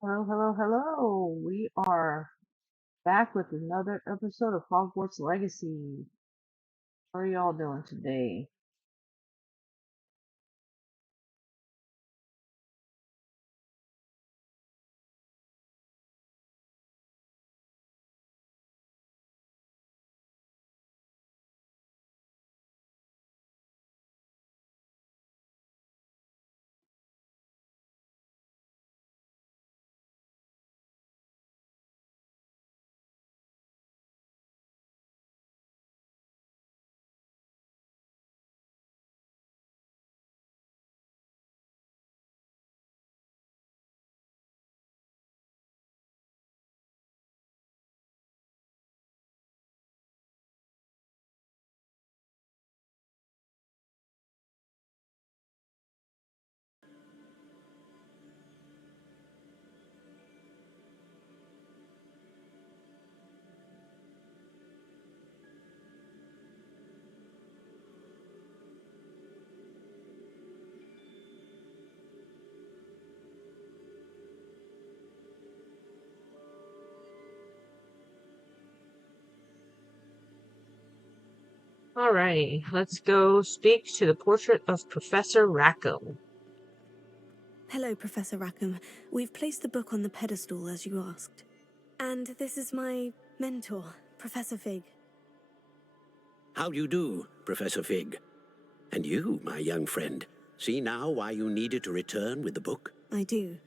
Hello, hello, hello. We are back with another episode of Hogwarts Legacy. How are y'all doing today? Alrighty, let's go speak to the portrait of Professor Rackham. Hello, Professor Rackham. We've placed the book on the pedestal as you asked. And this is my mentor, Professor Fig. How do you do, Professor Fig? And you, my young friend, see now why you needed to return with the book? I do.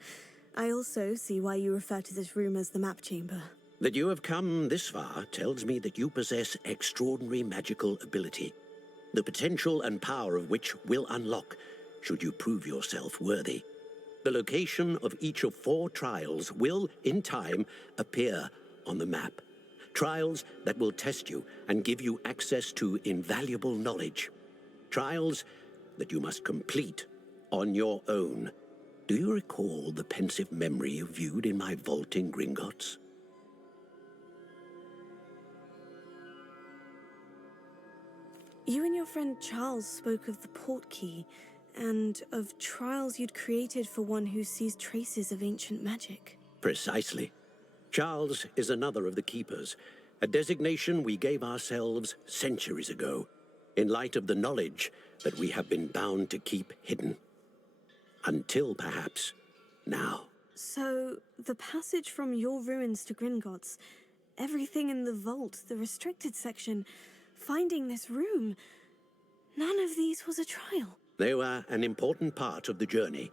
I also see why you refer to this room as the map chamber. That you have come this far tells me that you possess extraordinary magical ability, the potential and power of which will unlock should you prove yourself worthy. The location of each of 4 trials will, in time, appear on the map. Trials that will test you and give you access to invaluable knowledge. Trials that you must complete on your own. Do you recall the pensive memory you viewed in my vault in Gringotts? You and your friend Charles spoke of the portkey, and of trials you'd created for one who sees traces of ancient magic. Precisely. Charles is another of the keepers, a designation we gave ourselves centuries ago, in light of the knowledge that we have been bound to keep hidden. Until, perhaps, now. So, the passage from your ruins to Gringotts, everything in the vault, the restricted section, finding this room, none of these was a trial. They were an important part of the journey,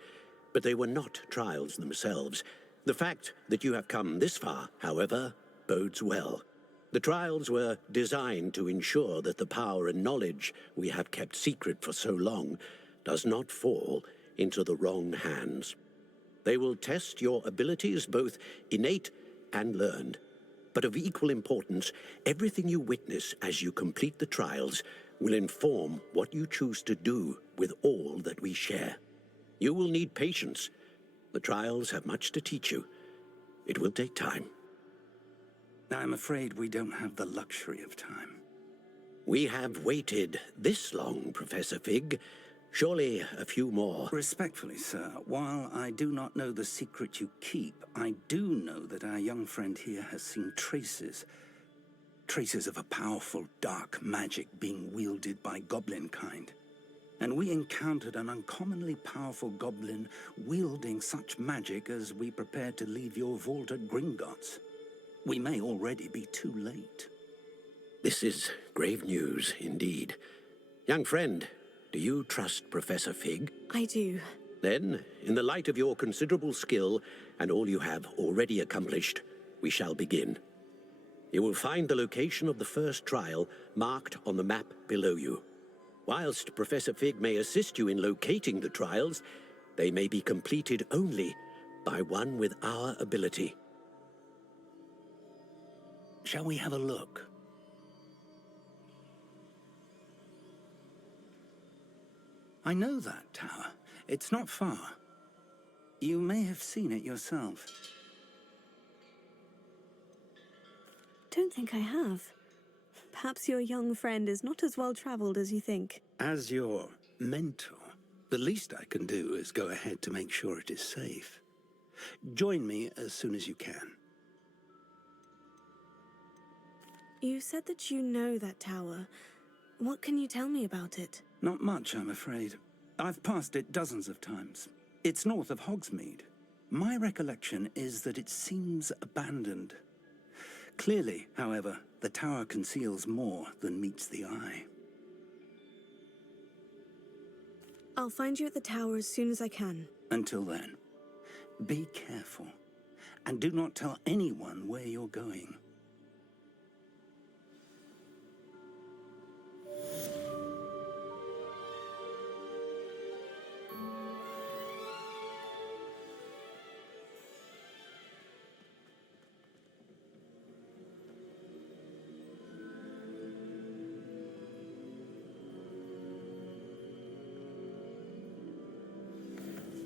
but they were not trials themselves. The fact that you have come this far, however, bodes well. The trials were designed to ensure that the power and knowledge we have kept secret for so long does not fall into the wrong hands. They will test your abilities, both innate and learned. But of equal importance, everything you witness as you complete the trials will inform what you choose to do with all that we share. You will need patience. The trials have much to teach you. It will take time. I'm afraid we don't have the luxury of time. We have waited this long, Professor Fig. Surely a few more. Respectfully, sir, while I do not know the secret you keep, I do know that our young friend here has seen traces of a powerful dark magic being wielded by goblin kind. And we encountered an uncommonly powerful goblin wielding such magic as we prepared to leave your vault at Gringotts. We may already be too late. This is grave news indeed. Young friend, do you trust Professor Fig? I do. Then, in the light of your considerable skill and all you have already accomplished, we shall begin. You will find the location of the first trial marked on the map below you. Whilst Professor Fig may assist you in locating the trials, they may be completed only by one with our ability. Shall we have a look? I know that tower. It's not far. You may have seen it yourself. Don't think I have. Perhaps your young friend is not as well traveled as you think. As your mentor, the least I can do is go ahead to make sure it is safe. Join me as soon as you can. You said that you know that tower. What can you tell me about it? Not much, I'm afraid. I've passed it dozens of times. It's north of Hogsmeade. My recollection is that it seems abandoned. Clearly, however, the tower conceals more than meets the eye. I'll find you at the tower as soon as I can. Until then, be careful, and do not tell anyone where you're going.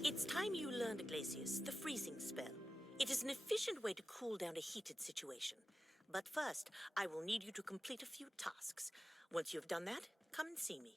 It's time you learned, Glacius, the freezing spell. It is an efficient way to cool down a heated situation. But first, I will need you to complete a few tasks. Once you have done that, come and see me.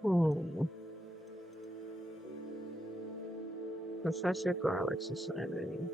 Hmm. Professor Garlic Society.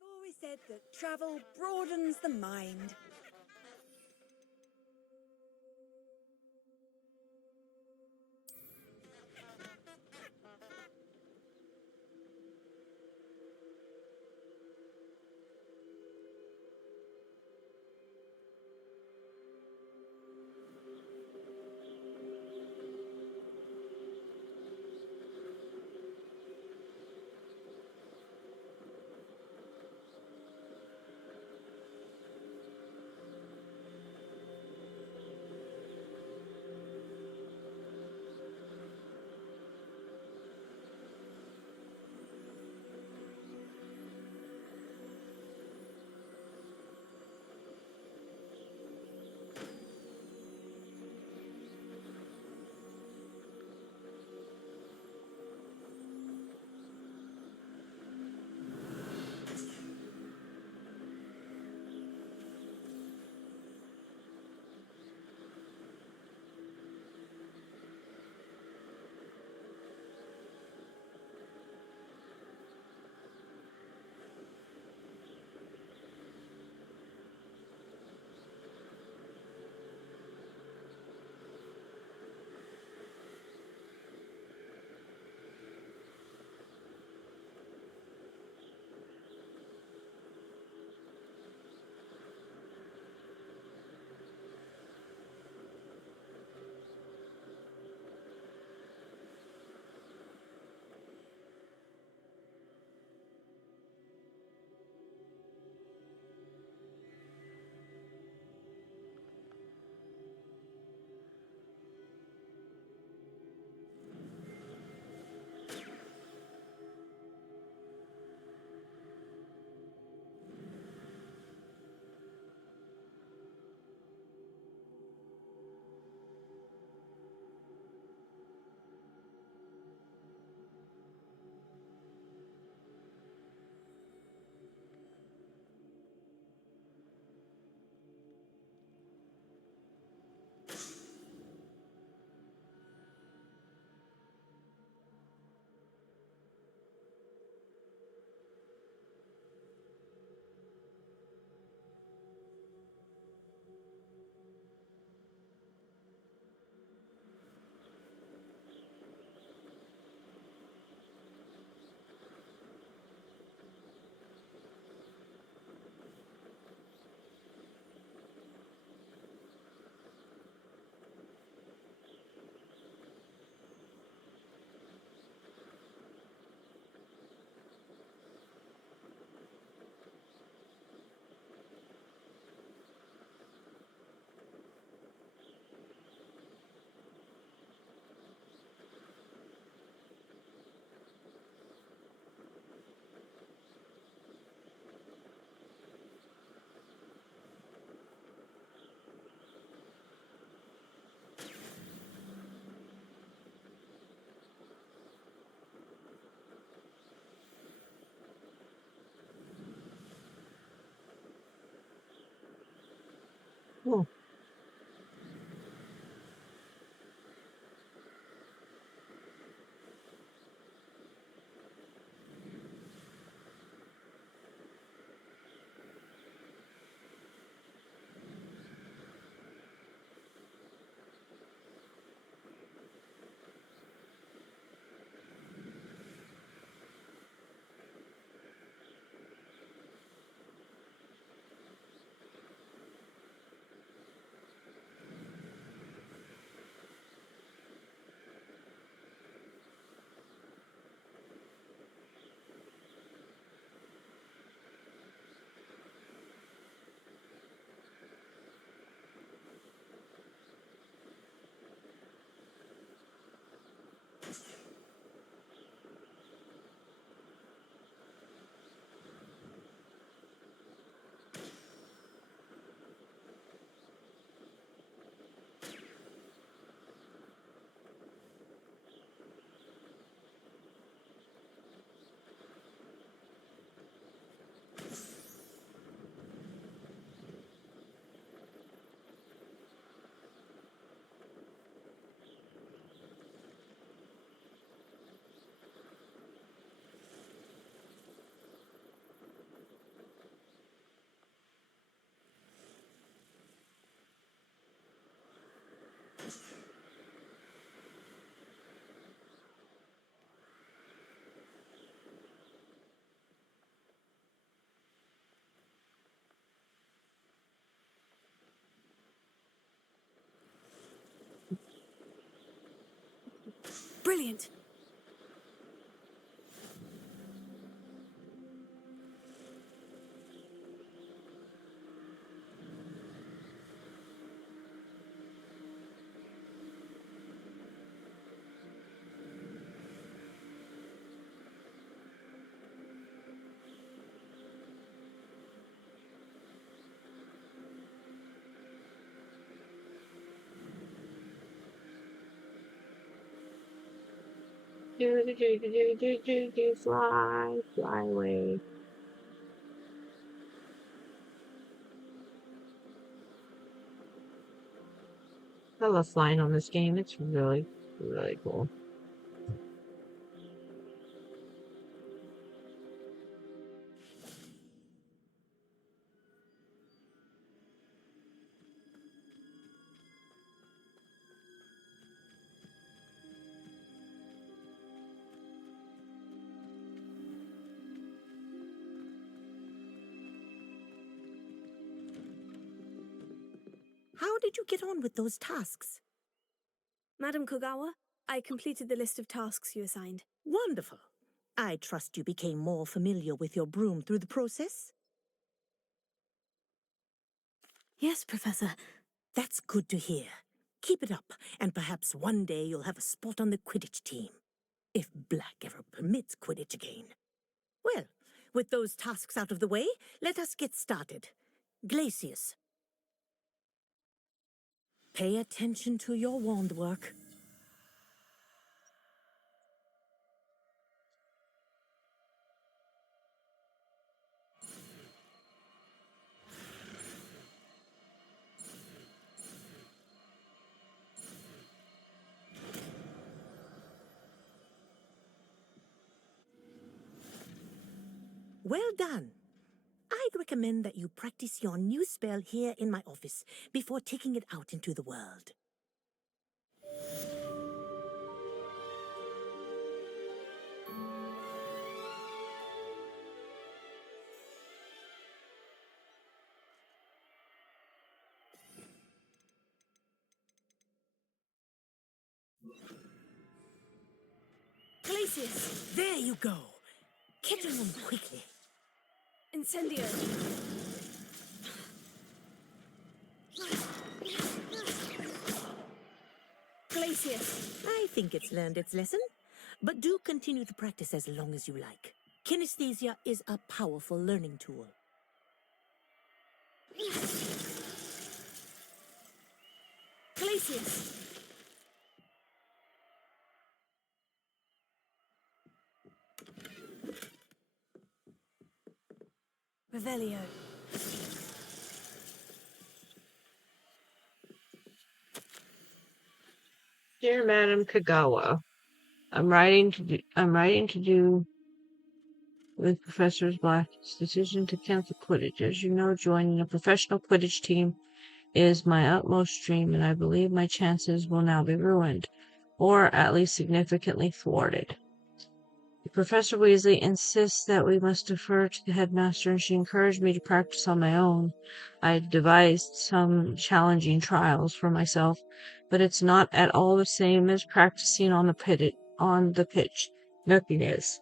I've always said that travel broadens the mind. Brilliant. Fly, fly away. I love flying on this game. It's really, really cool. How did you get on with those tasks? Madam Kogawa, I completed the list of tasks you assigned. Wonderful. I trust you became more familiar with your broom through the process? Yes, Professor. That's good to hear. Keep it up, and perhaps one day you'll have a spot on the Quidditch team. If Black ever permits Quidditch again. Well, with those tasks out of the way, let us get started. Glacius. Pay attention to your wand work. Well done. I'd recommend that you practice your new spell here in my office before taking it out into the world. Glacius! There you go. Catching them quickly. Incendio! Glacius! I think it's learned its lesson. But do continue to practice as long as you like. Kinesthesia is a powerful learning tool. Glacius! Revelio. Dear Madam Kagawa, I'm writing to do with Professor Black's decision to cancel Quidditch. As you know, joining a professional Quidditch team is my utmost dream, and I believe my chances will now be ruined, or at least significantly thwarted. Professor Weasley insists that we must defer to the headmaster, and she encouraged me to practice on my own. I devised some challenging trials for myself, but it's not at all the same as practicing on the pitch. Nothing is.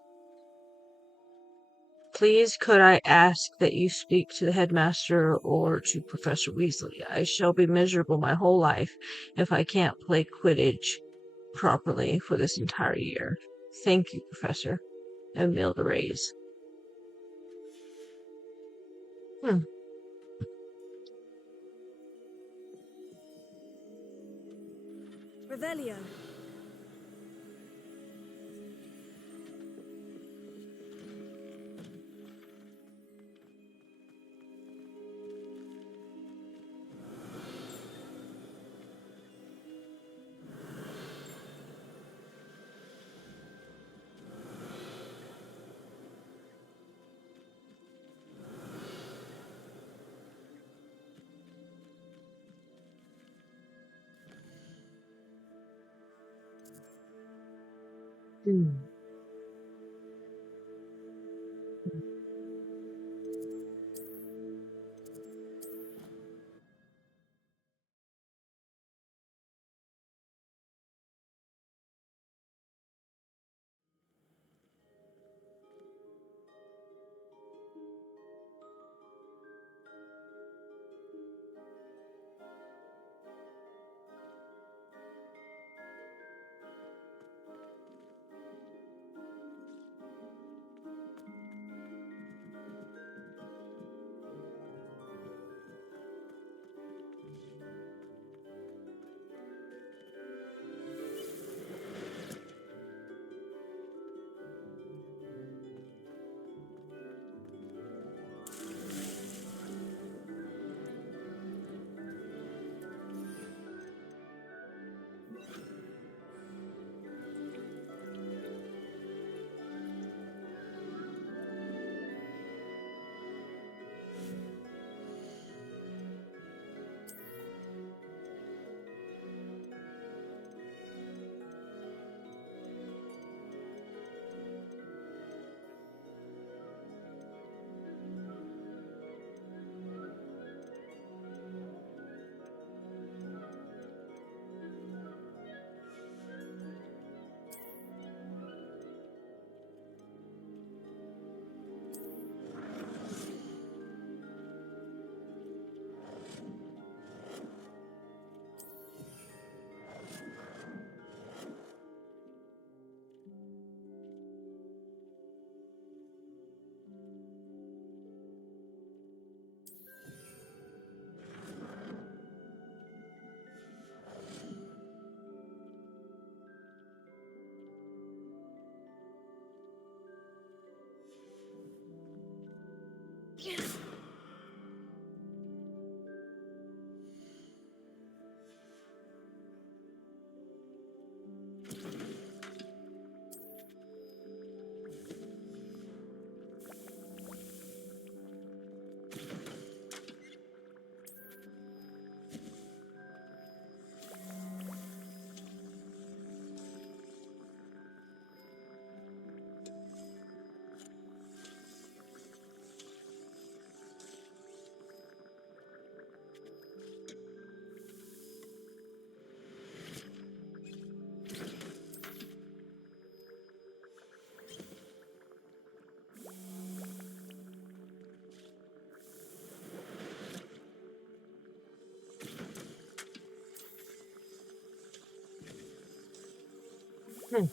Please could I ask that you speak to the headmaster or to Professor Weasley? I shall be miserable my whole life if I can't play Quidditch properly for this entire year. Thank you, Professor. Emil the Rays. Revelio. Mm. Hmm.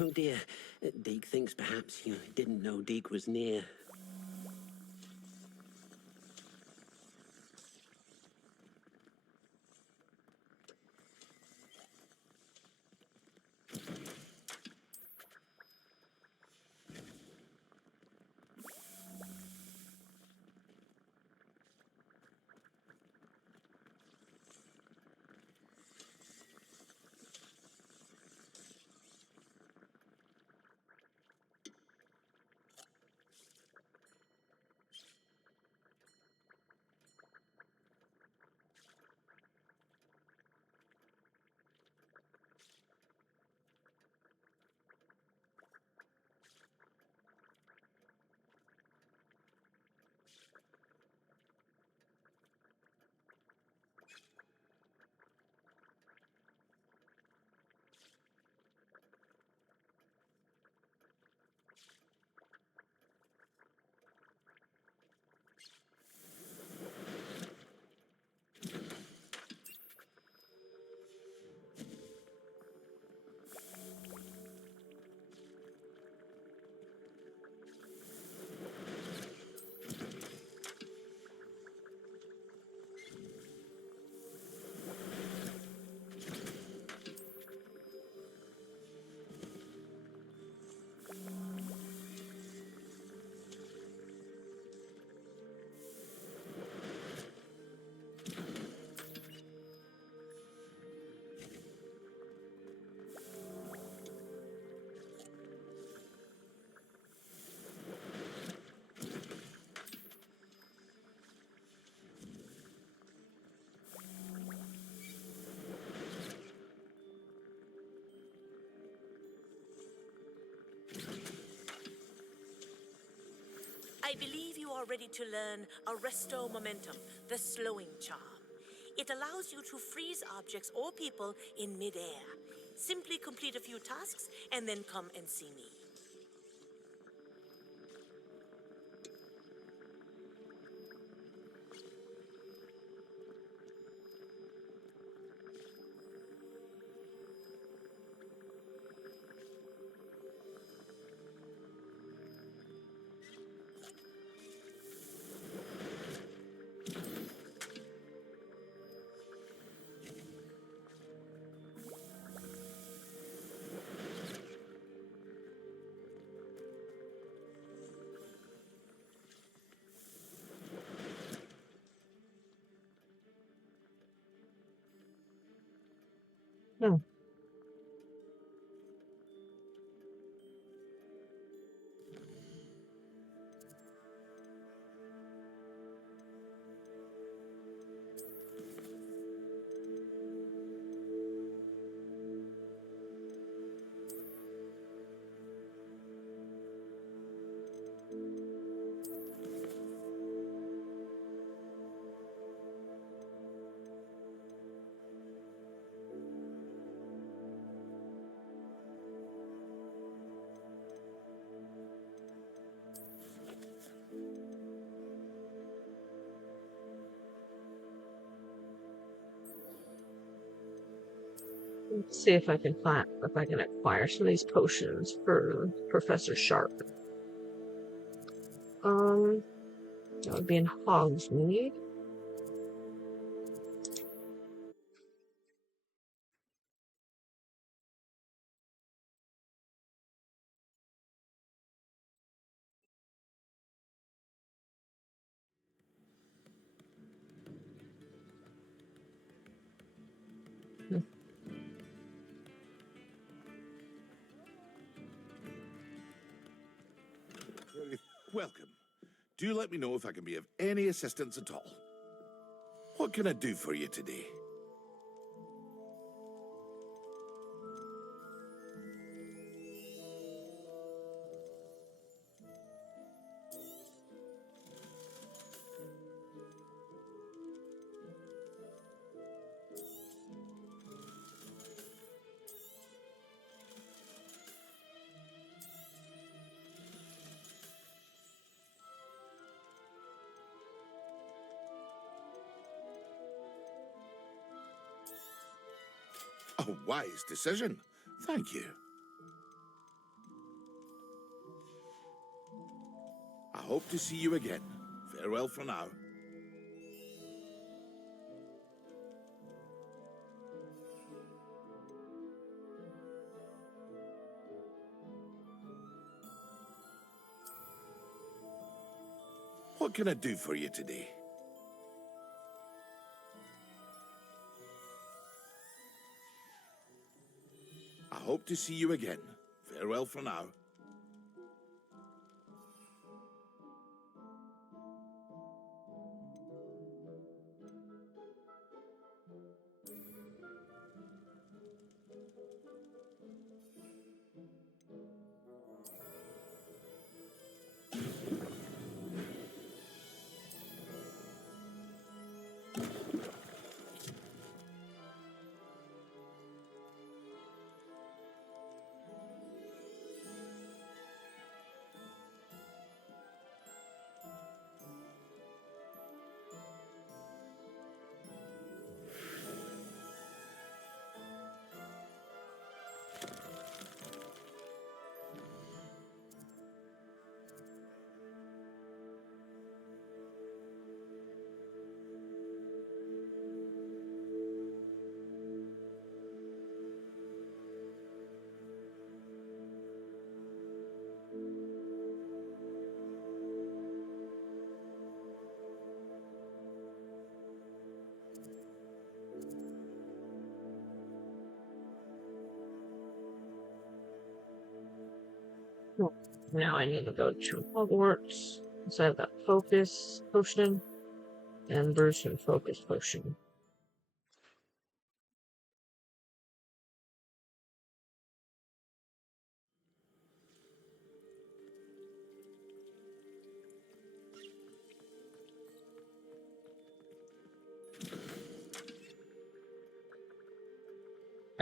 Oh dear. Deke thinks perhaps you didn't know Deke was near. I believe you are ready to learn Arresto Momentum, the slowing charm. It allows you to freeze objects or people in midair. Simply complete a few tasks and then come and see me. Hmm. Let's see if I can acquire some of these potions for Professor Sharp. That would be in Hogsmeade. Welcome. Do let me know if I can be of any assistance at all. What can I do for you today? A wise decision. Thank you. I hope to see you again. Farewell for now. What can I do for you today? I hope to see you again. Farewell for now. Now I need to go to Hogwarts. So I've got Focus Potion and Version Focus Potion.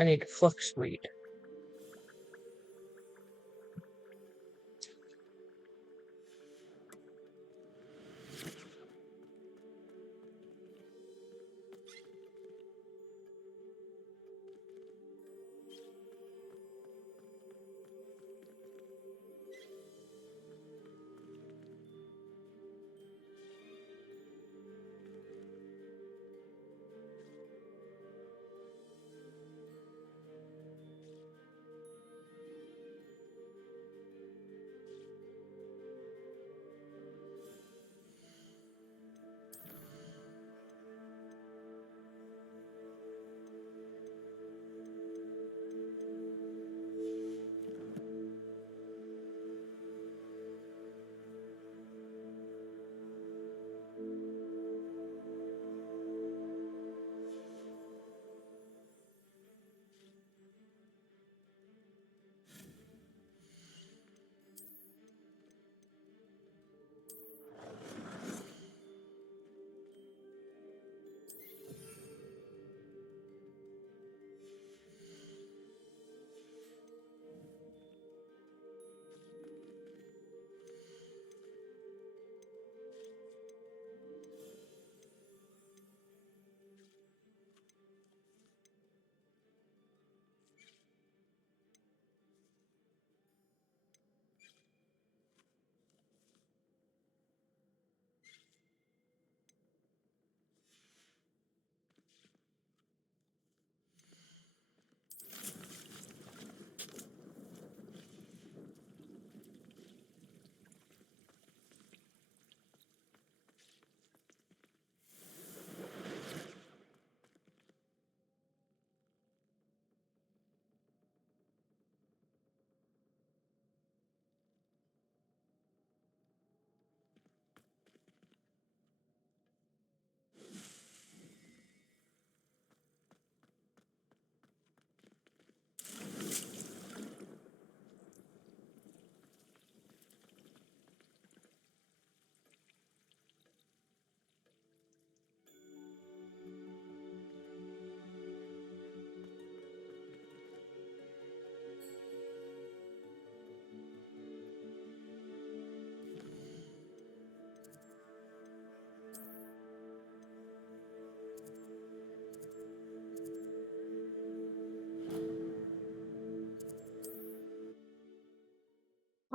I need to flux read.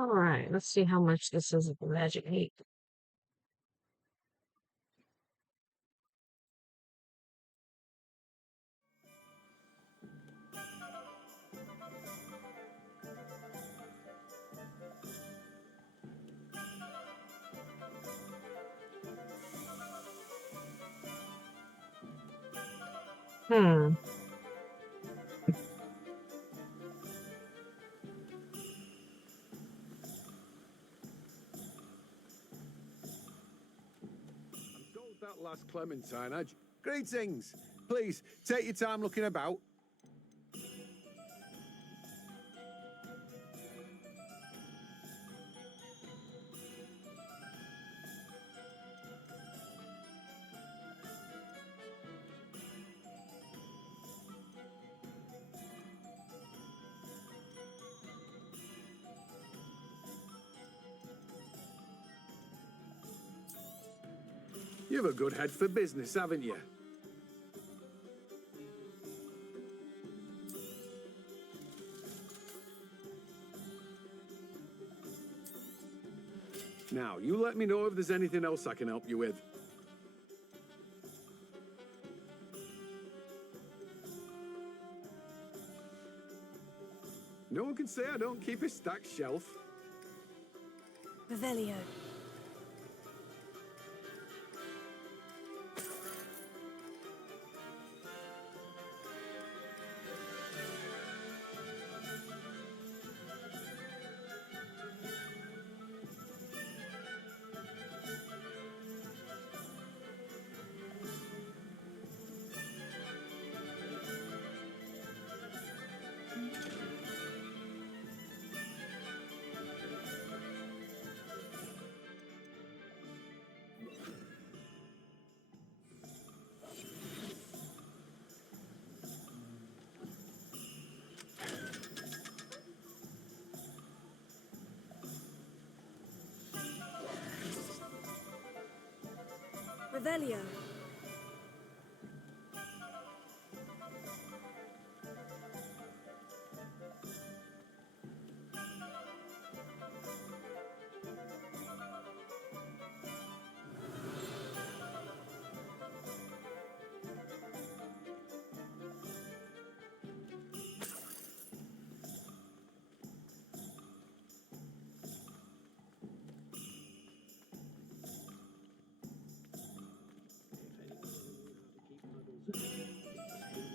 All right, let's see how much this is of the magic heat. Hmm. Gold that last clementine, Greetings. Please, take your time looking about. You've a good head for business, haven't you? Now, you let me know if there's anything else I can help you with. No one can say I don't keep a stacked shelf. Revelio. Revelio.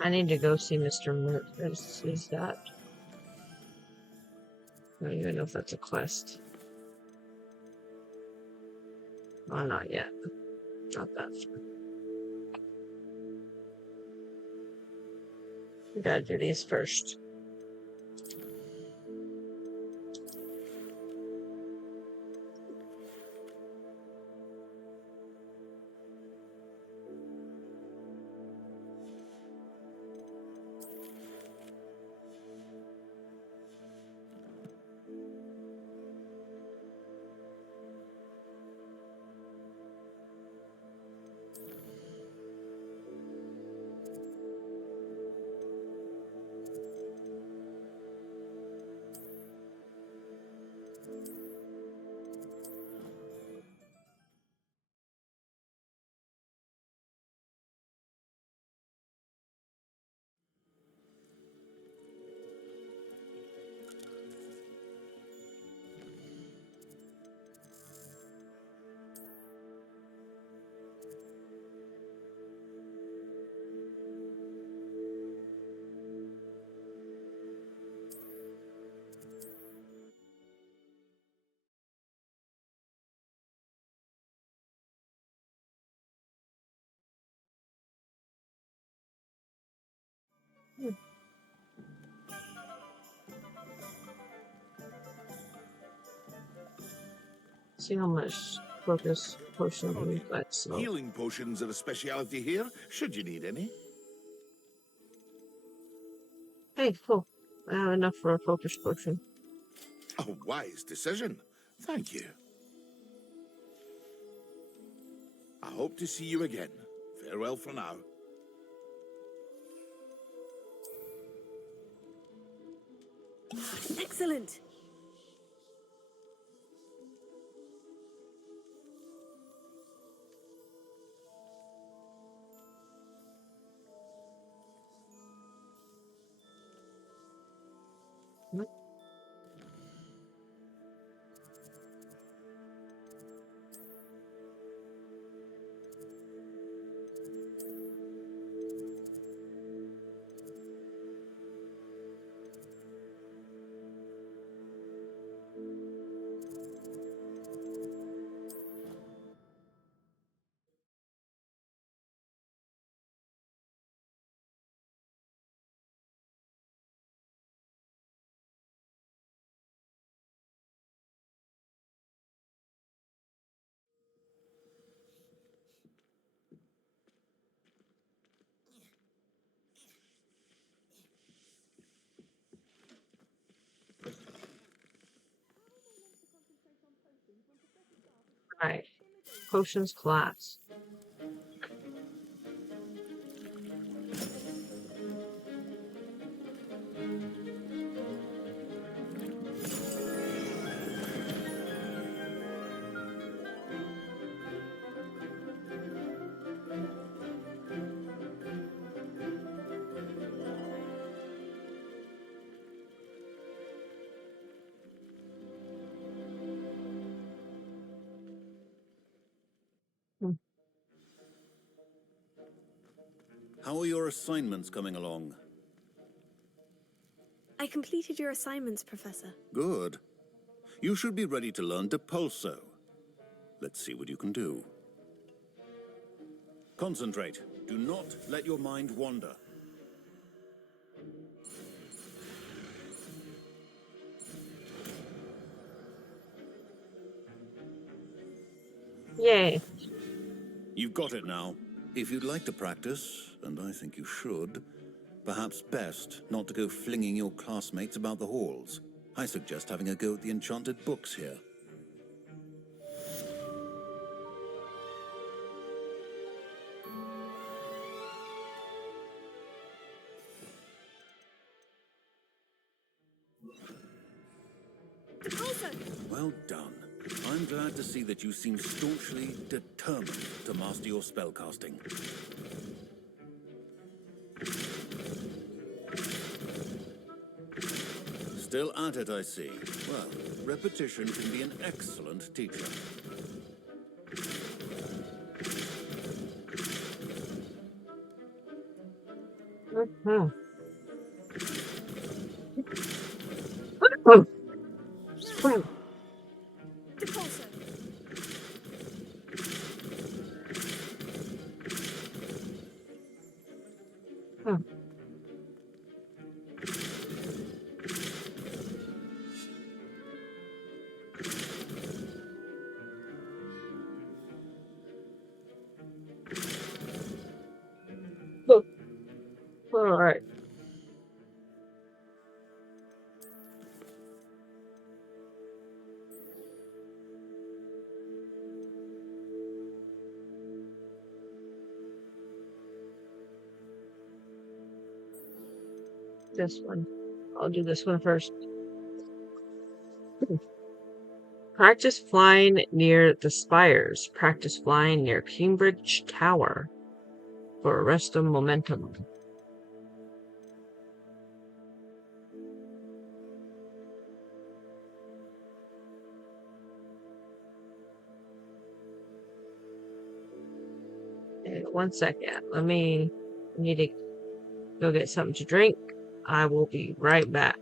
I need to go see Mr. Mert. Is that? I don't even know if that's a quest. Oh, not yet. Not that far. We gotta do these first. See how much focus potion we got. So, Healing potions are a speciality here, should you need any. hey, cool. I have enough for a focus potion. A wise decision. Thank you. I hope to see you again. Farewell for now. Excellent. Right. Potions class. How are your assignments coming along? I completed your assignments, Professor. Good. You should be ready to learn Depulso. Let's see what you can do. Concentrate. Do not let your mind wander. Yay. You've got it now. If you'd like to practice, and I think you should, perhaps best not to go flinging your classmates about the halls. I suggest having a go at the enchanted books here. Well done. I'm glad to see that you seem staunchly determined to master your spellcasting. Still at it, I see. Well, repetition can be an excellent teacher. Hmm. Depulso. Hmm. All right. This one. I'll do this one first. Practice flying near the spires. Practice flying near Cambridge Tower for arrest of momentum. Okay, 1 second. I need to go get something to drink. I will be right back.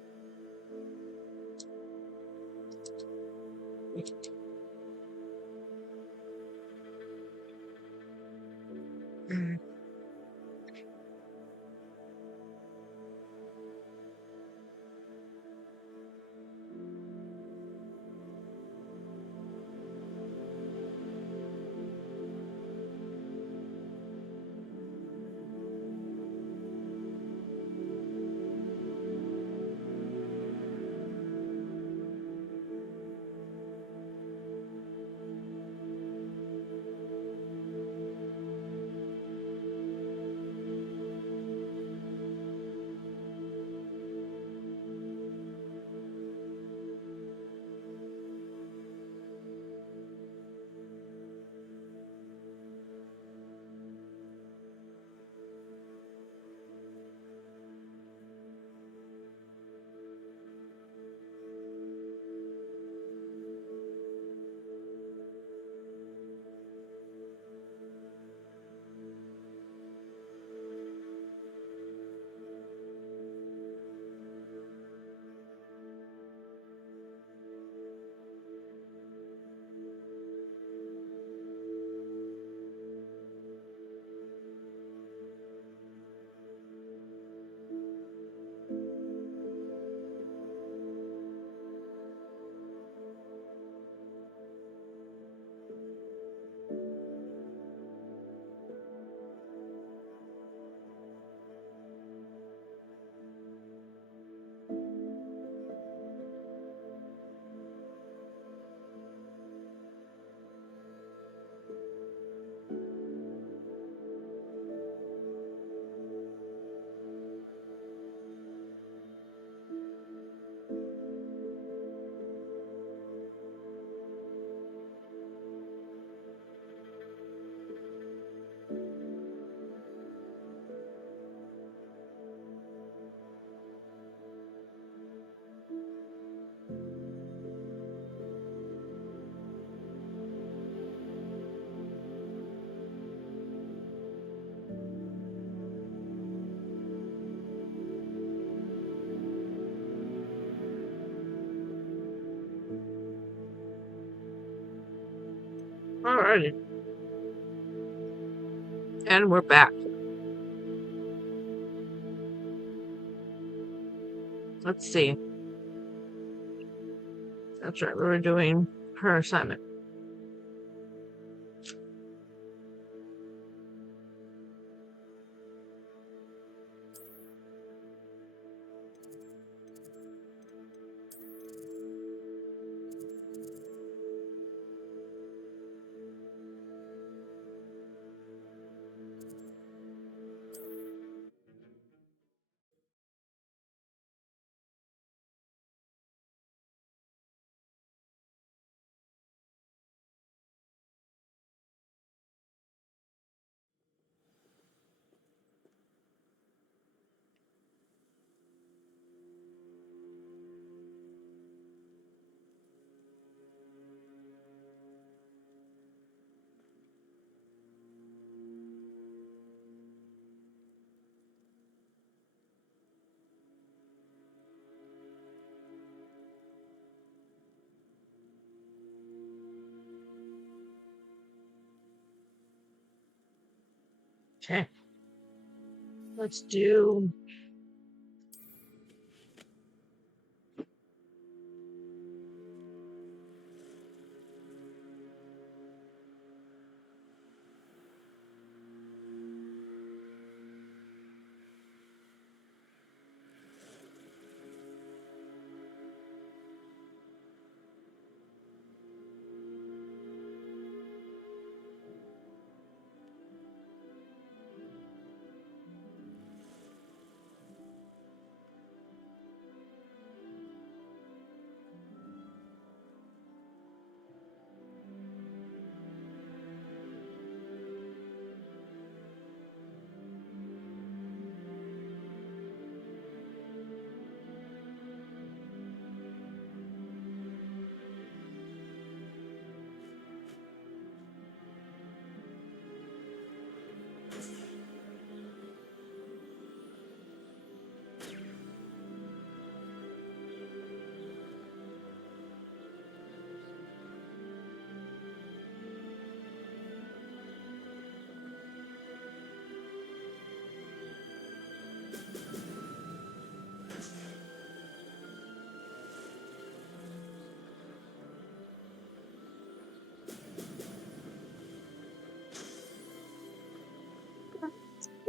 Alrighty. And we're back. Let's see. That's right, we were doing her assignment. Okay. Let's do.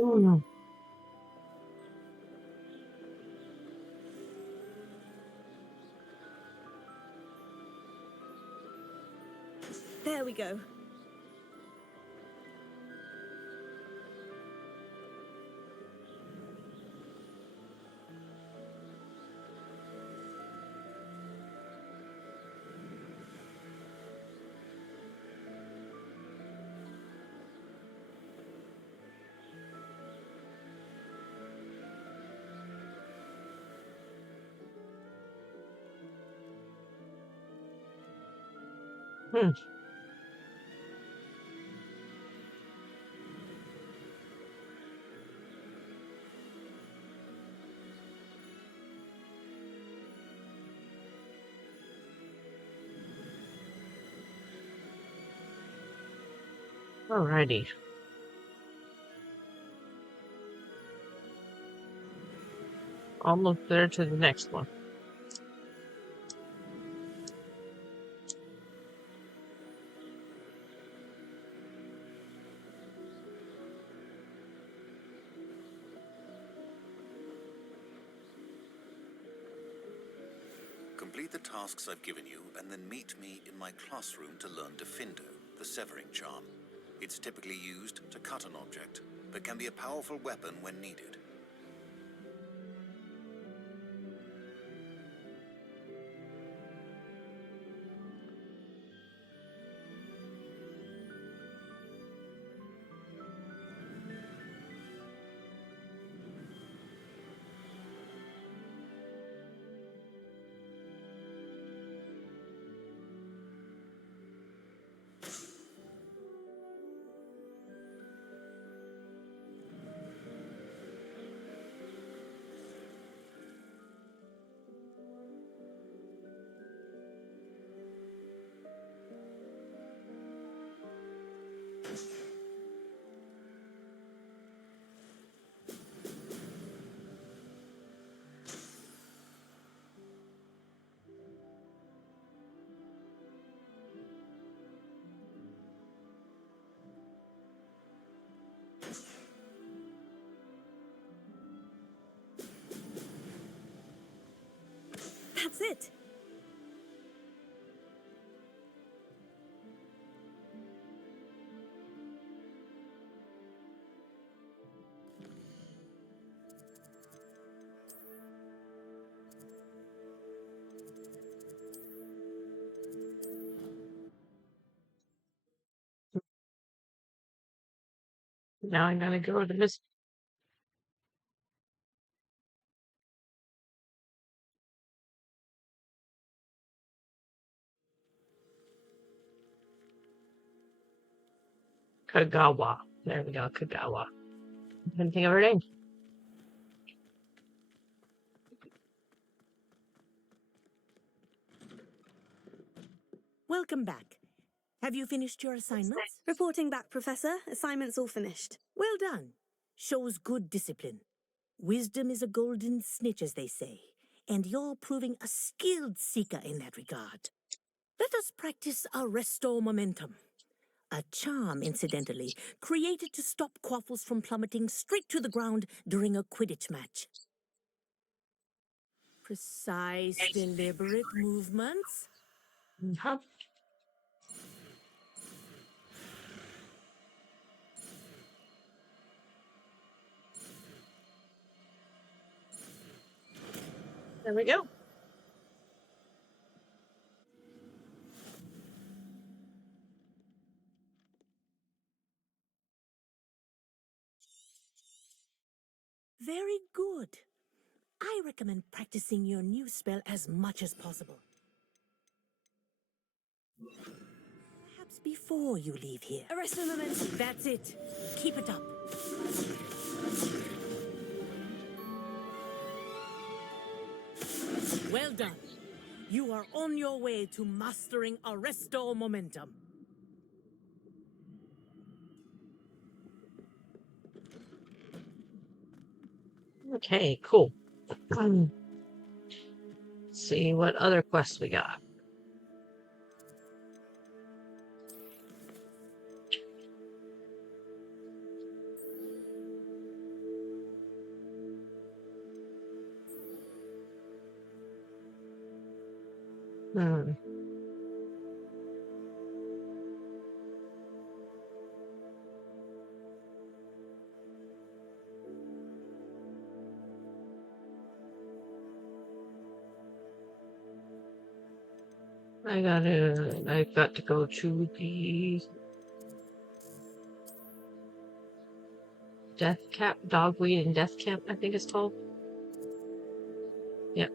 Mm. There we go. Hmm. Alrighty. Almost there to the next one. Complete the tasks I've given you, and then meet me in my classroom to learn Defindo, the severing charm. It's typically used to cut an object, but can be a powerful weapon when needed. That's it. Now I'm gonna go to Miss Kagawa. There we go, Kagawa. I couldn't think of her name. Welcome back. Have you finished your assignments? Reporting back, Professor. Assignment's all finished. Well done. Shows good discipline. Wisdom is a golden snitch, as they say, and you're proving a skilled seeker in that regard. Let us practice Arresto Momentum. A charm, incidentally, created to stop Quaffles from plummeting straight to the ground during a Quidditch match. Precise, deliberate movements. Mhm. There we go. Very good. I recommend practicing your new spell as much as possible. Perhaps before you leave here. Arresto Momentum. That's it. Keep it up. Well done. You are on your way to mastering Arresto Momentum. Okay, cool. See what other quests we got. Hmm. I've got to go to the Death Camp, Dogweed and Death Camp, I think it's called. Yep.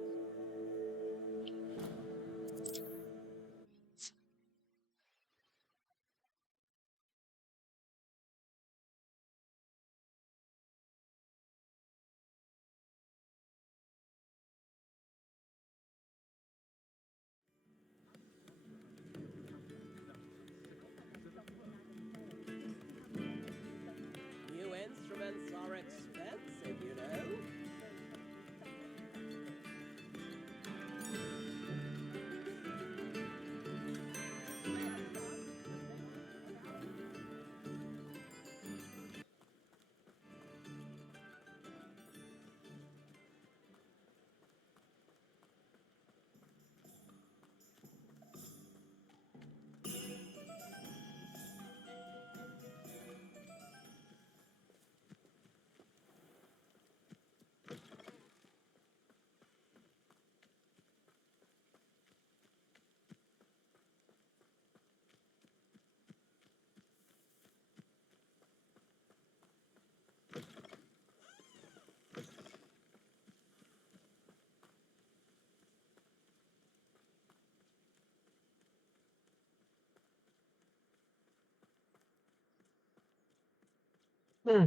New instruments are expensive, you know. Hmm.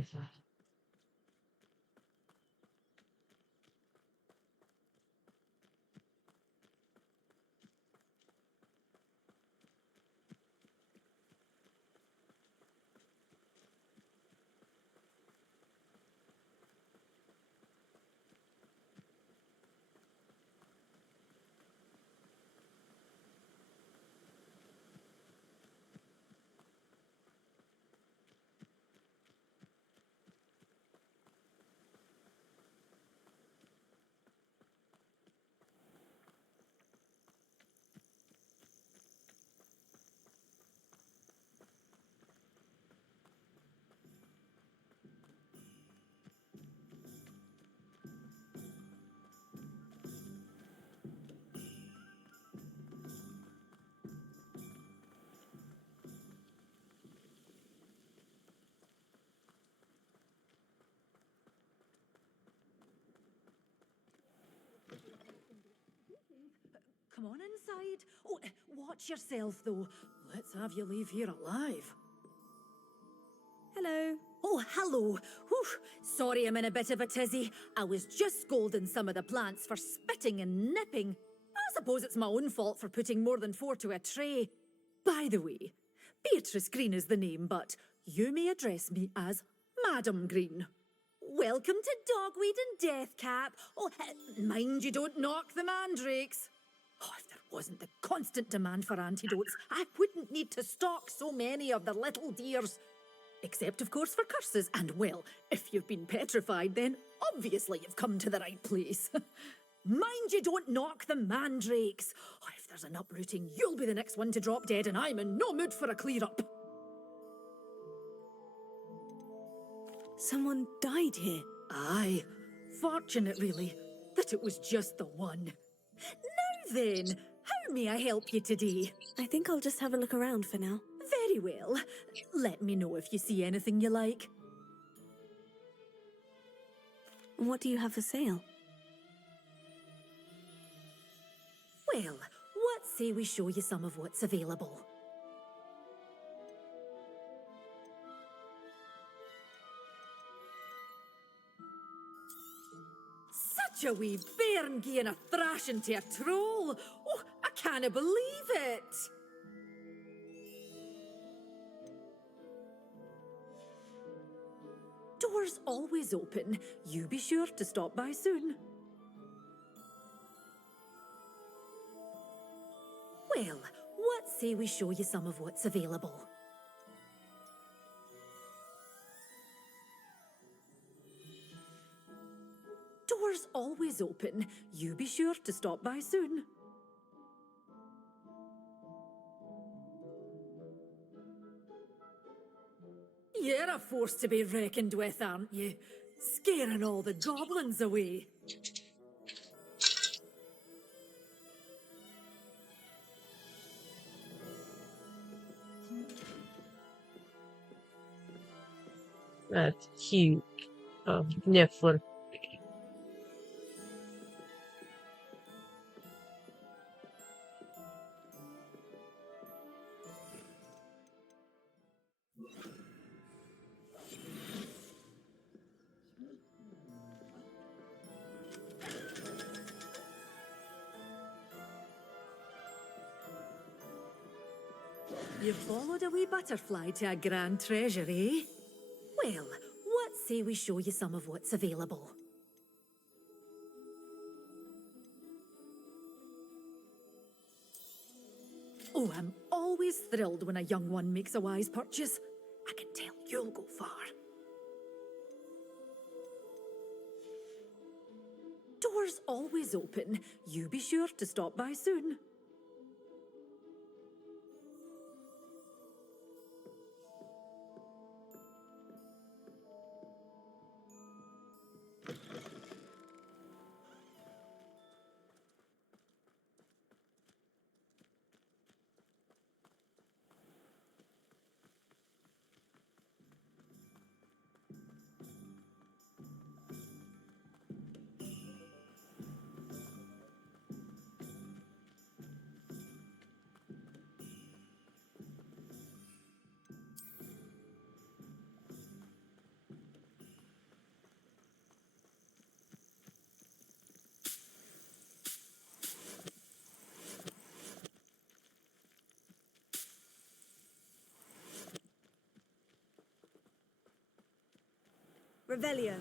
Come on inside. Oh, watch yourself, though. Let's have you leave here alive. Hello. Oh, hello. Whew. Sorry I'm in a bit of a tizzy. I was just scolding some of the plants for spitting and nipping. I suppose it's my own fault for putting more than 4 to a tray. By the way, Beatrice Green is the name, but you may address me as Madam Green. Welcome to Dogweed and Deathcap. Oh, mind you don't knock the mandrakes. Oh, if there wasn't the constant demand for antidotes, I wouldn't need to stock so many of the little dears. Except, of course, for curses. And, well, if you've been petrified, then obviously you've come to the right place. Mind you don't knock the mandrakes. Oh, if there's an uprooting, you'll be the next one to drop dead, and I'm in no mood for a clear-up. Someone died here. Aye. Fortunate, really, that it was just the one. Now then, how may I help you today? I think I'll just have a look around for now. Very well. Let me know if you see anything you like. What do you have for sale? Well, what say we show you some of what's available? Such a wee bairn gieing a thrashing to a troll! Oh, I can't believe it! Doors always open. You be sure to stop by soon. Well, what say we show you some of what's available? Doors always open. You be sure to stop by soon. You're a force to be reckoned with, aren't you? Scaring all the goblins away. That's cute. Oh, Niffler. You followed a wee butterfly to a grand treasure, eh? Well, what say we show you some of what's available? Oh, I'm always thrilled when a young one makes a wise purchase. I can tell you'll go far. Doors always open. You be sure to stop by soon. Revelio.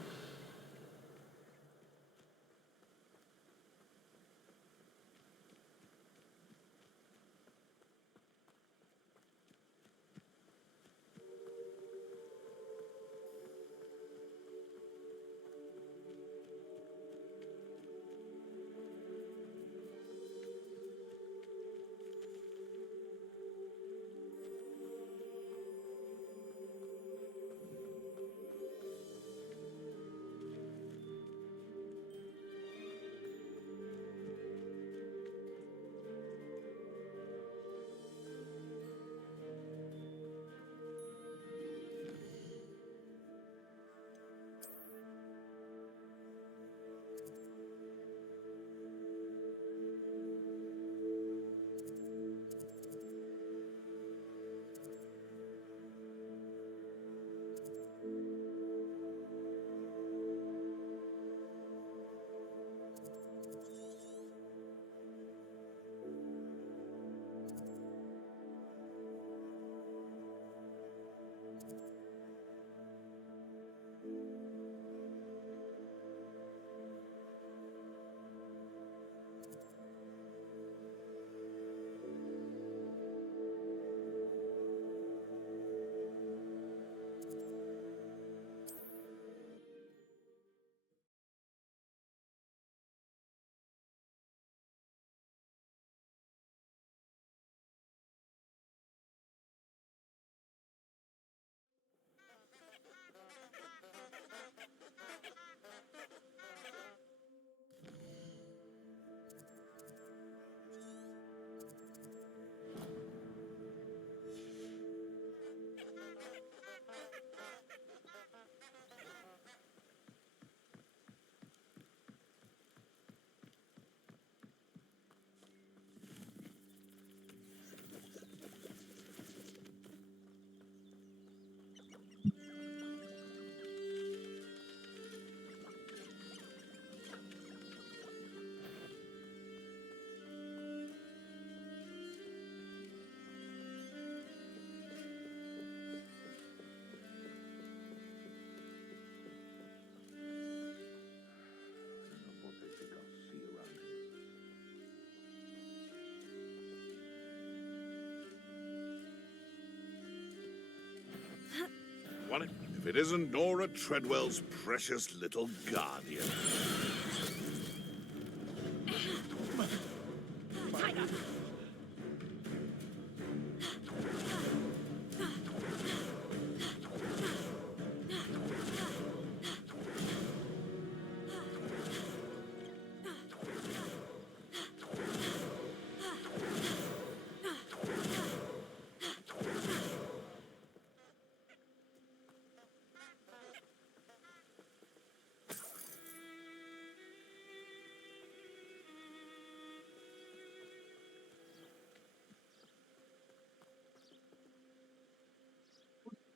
Well, if it isn't Nora Treadwell's precious little guardian.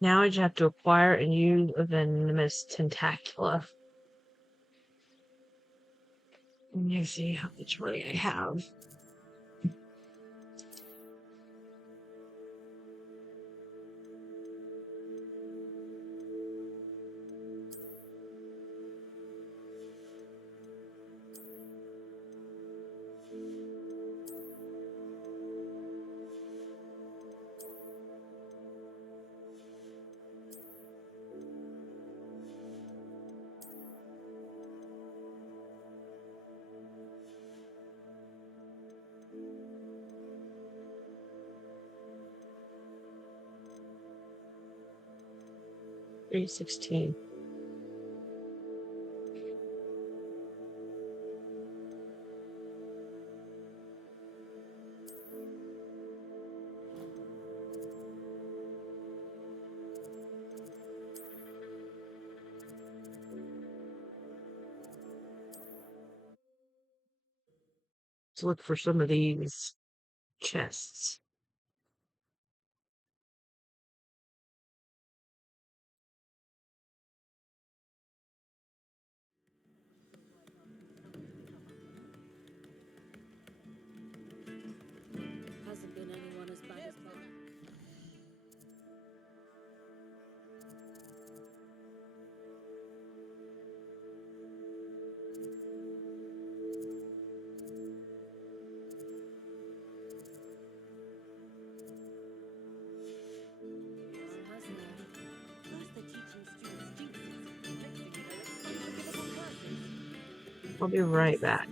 Now I just have to acquire and use a venomous tentacula. Let me see how much money I have. $316. Let's look for some of these chests. Hasn't been anyone as bad as that. I'll be right back.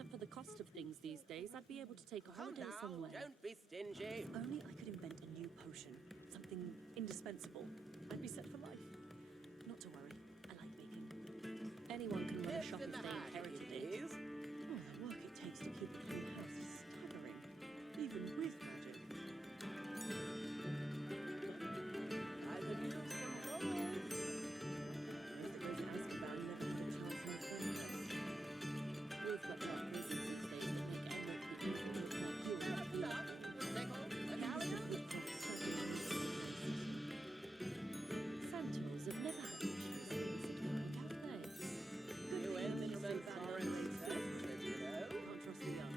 weren't for the cost of things these days, I'd be able to take a Come holiday now, somewhere. don't be stingy. If only I could invent a new potion. Something indispensable. I'd be set for life. Not to worry. I like baking. Anyone can run a shop in if the they hat, inherited it. please. Oh, the work it takes to keep a clean house is staggering. Even with magic. I could use some clothes. Mr. Rose Azkaban never put a chance in his own house. We've got our prisons these days that make Emerald the evil look like you. Stop. Pickle. Italian. Sentinels have never had issues since at work, have they? New instruments are in expensive, you know. Can't trust the young.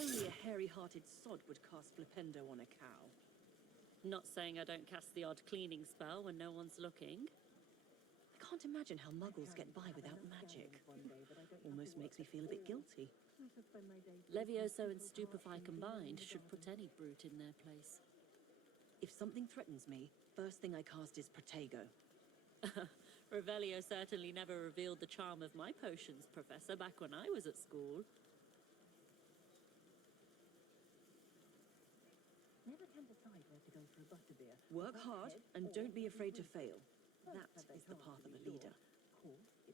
Only a hairy-hearted sod would cast flipendo on a cow. Not saying I don't cast the odd cleaning spell when no one's looking. I can't imagine how muggles get by without magic. Almost makes me feel a bit guilty. Levioso and Stupefy combined should put any brute in their place. If something threatens me, first thing I cast is Protego. Revelio certainly never revealed the charm of my potions, Professor, back when I was at school. Never can decide where to go for a butterbeer. Work hard and don't be afraid to fail. That is the path of a leader.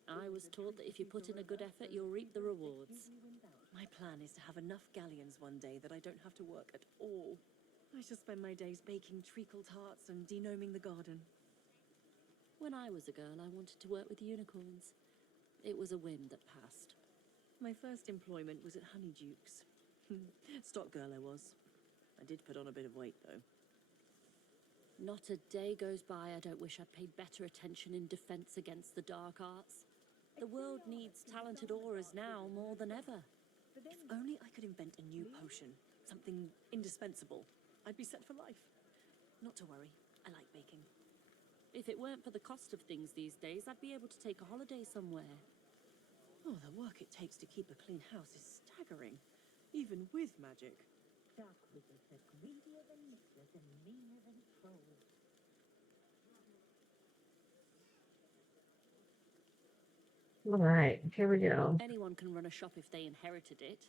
I was taught that if you put in a good effort, you'll reap the rewards. My plan is to have enough galleons one day that I don't have to work at all. I shall spend my days baking treacle tarts and denoming the garden. When I was a girl, I wanted to work with unicorns. It was a whim that passed. My first employment was at Honeyduke's. Stock girl I was. I did put on a bit of weight, though. Not a day goes by I don't wish I'd paid better attention in defense against the dark arts. The world needs talented aurors now more than ever. If only I could invent a new potion. Something indispensable. I'd be set for life. Not to worry. I like baking. If it weren't for the cost of things these days, I'd be able to take a holiday somewhere. Oh, the work it takes to keep a clean house is staggering. Even with magic. Dark wizards are greedier than mistlers and meaner than trolls. All right, here we go. Anyone can run a shop if they inherited it.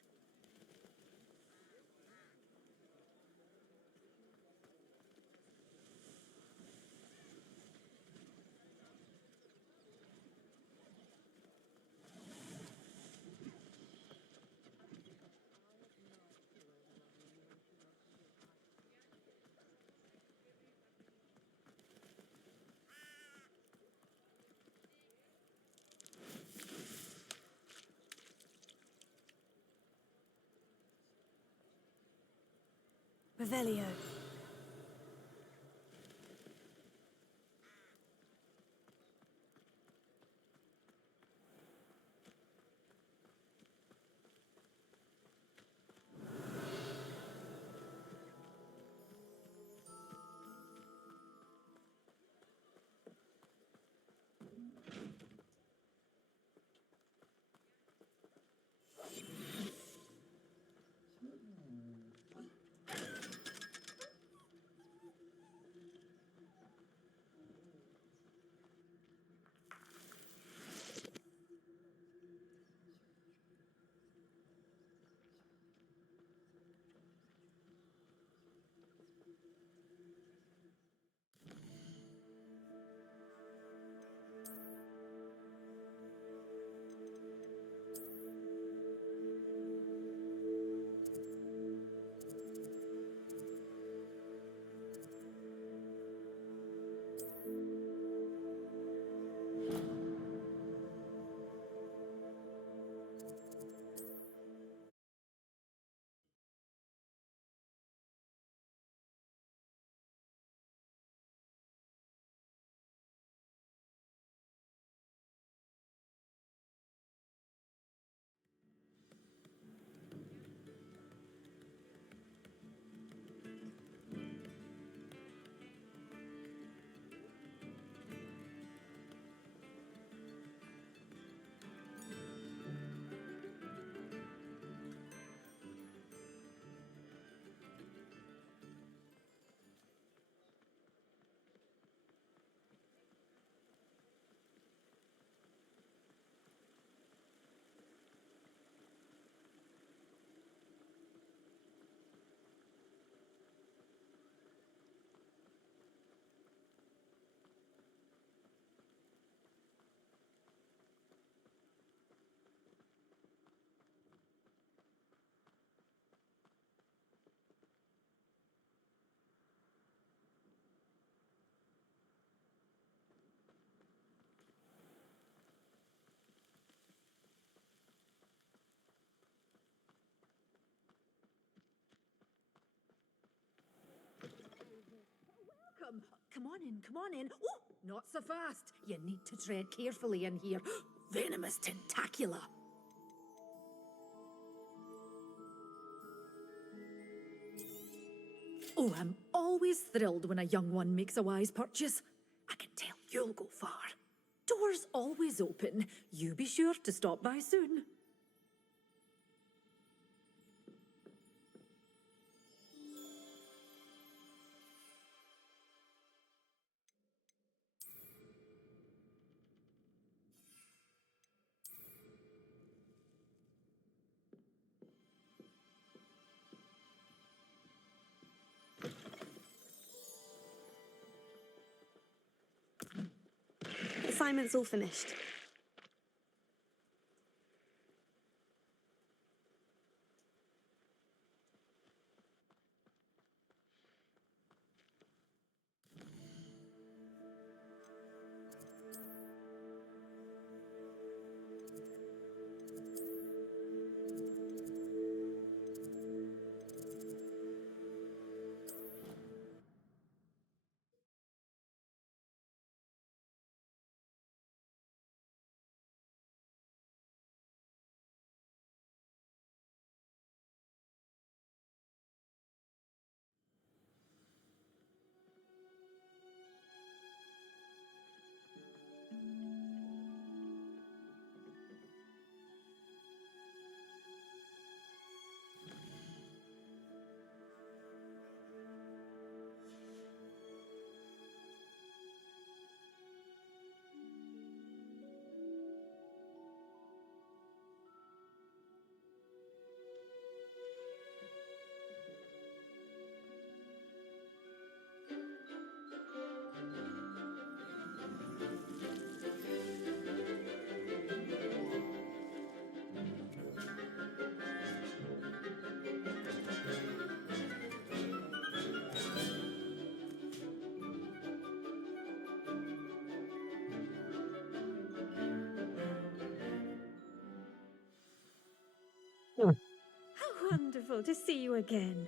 Revelio. Come on in, come on in. Oh, not so fast. You need to tread carefully in here. Venomous tentacula. Oh, I'm always thrilled when a young one makes a wise purchase. I can tell you'll go far. Doors always open. You be sure to stop by soon. Assignment's all finished. Hmm. How wonderful to see you again.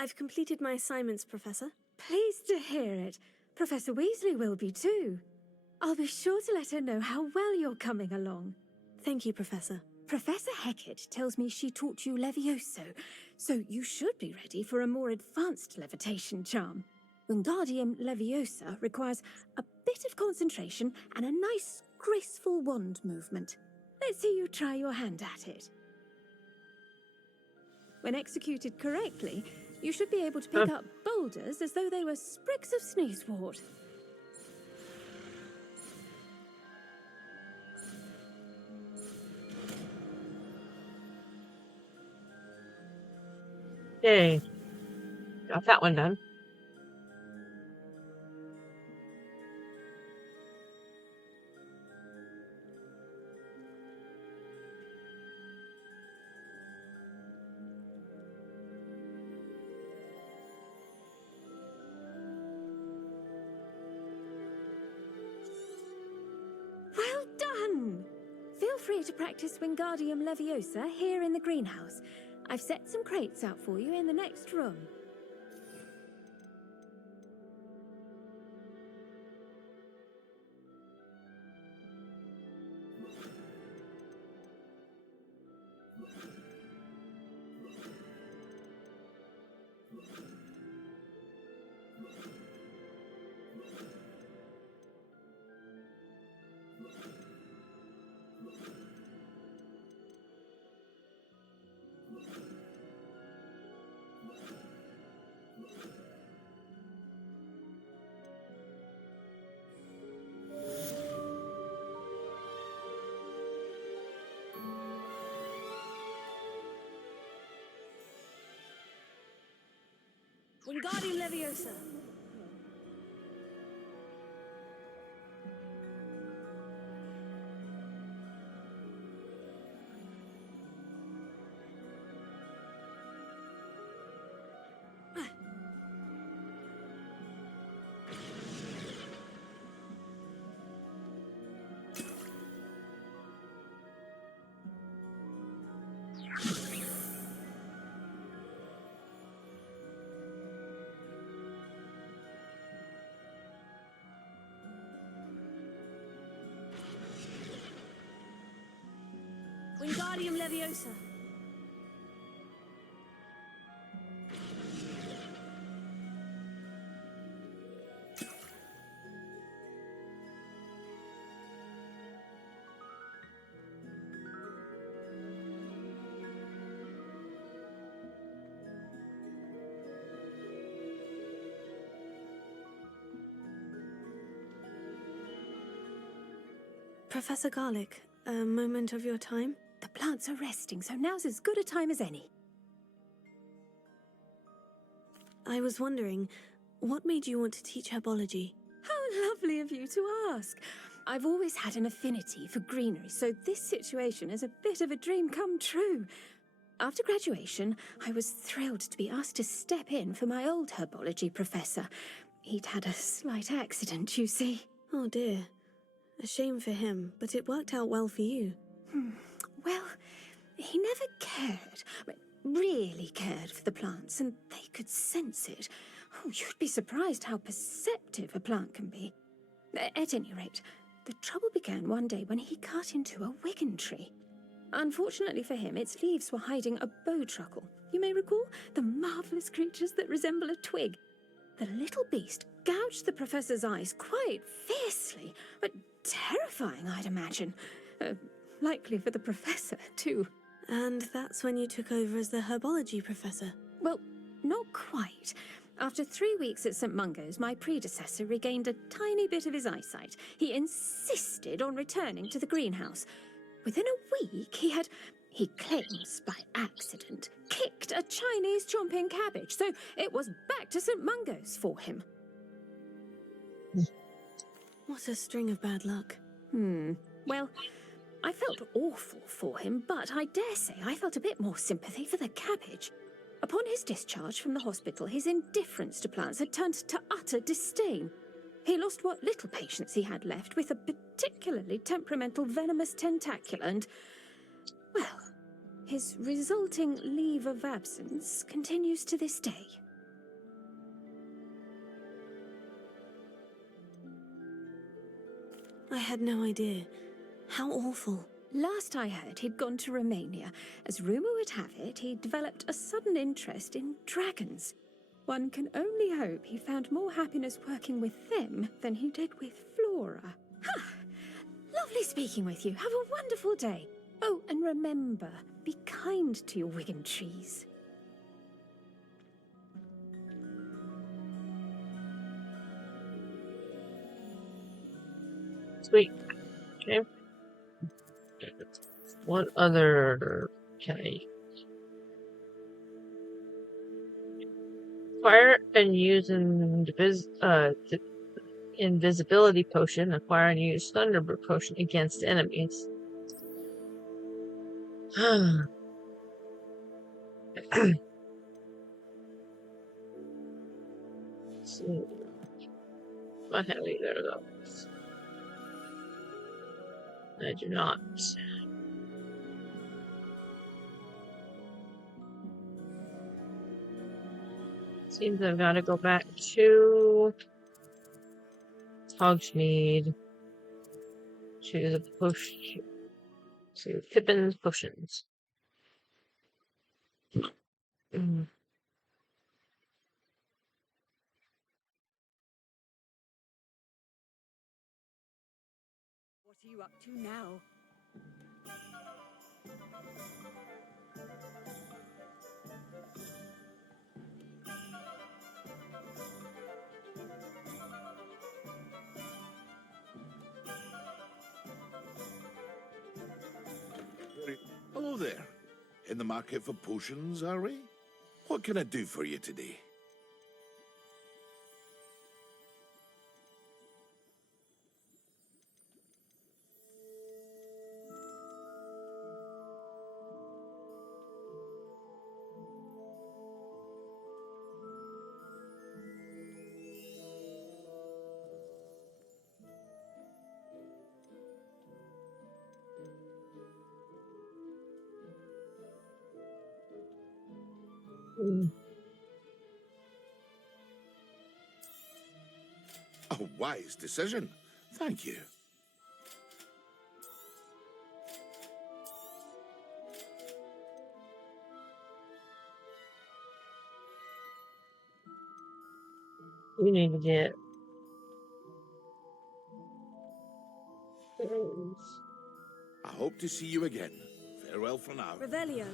I've completed my assignments, Professor. Pleased to hear it. Professor Weasley will be too. I'll be sure to let her know how well you're coming along. Thank you, Professor. Professor Hecat tells me she taught you Levioso, so you should be ready for a more advanced levitation charm. Wingardium Leviosa requires a bit of concentration and a nice, graceful wand movement. Let's see you try your hand at it. When executed correctly, you should be able to pick up boulders as though they were sprigs of sneezewort. Yay. Got that one done. Well done! Feel free to practice Wingardium Leviosa here in the greenhouse. I've set some crates out for you in the next room. Wingardium Leviosa. Wingardium Leviosa. Professor Garlick, a moment of your time? The plants are resting, so now's as good a time as any. I was wondering, what made you want to teach herbology? How lovely of you to ask. I've always had an affinity for greenery, so this situation is a bit of a dream come true. After graduation, I was thrilled to be asked to step in for my old herbology professor. He'd had a slight accident, you see. Oh dear. A shame for him, but it worked out well for you. Well, he never really cared for the plants, and they could sense it. Oh, you'd be surprised how perceptive a plant can be. At any rate, the trouble began one day when he cut into a wigan tree. Unfortunately for him, its leaves were hiding a bowtruckle. You may recall the marvellous creatures that resemble a twig. The little beast gouged the professor's eyes quite fiercely, but terrifying, I'd imagine. Likely for the professor, too. And that's when you took over as the herbology professor? Well, not quite. After 3 weeks at St. Mungo's, my predecessor regained a tiny bit of his eyesight. He insisted on returning to the greenhouse. Within a week, he claims by accident, kicked a Chinese chomping cabbage, so it was back to St. Mungo's for him. What a string of bad luck. Well, I felt awful for him, but I dare say I felt a bit more sympathy for the cabbage. Upon his discharge from the hospital, his indifference to plants had turned to utter disdain. He lost what little patience he had left with a particularly temperamental venomous tentacula and, well, his resulting leave of absence continues to this day. I had no idea. How awful. Last I heard, he'd gone to Romania. As rumour would have it, he'd developed a sudden interest in dragons. One can only hope he found more happiness working with them than he did with Flora. Lovely speaking with you. Have a wonderful day. Oh, and remember, be kind to your wigan trees. Sweet. Okay. What other can I acquire and use an invisibility potion? Acquire and use Thunderbird potion against enemies. So, I have either of those. I do not. Seems I've got to go back to Hogsmeade to the potion, to Pippin's potions. What are you up to now? Hello there. In the market for potions, are we? What can I do for you today? A wise decision. Thank you. You need to get. I hope to see you again. Farewell for now. Revelio.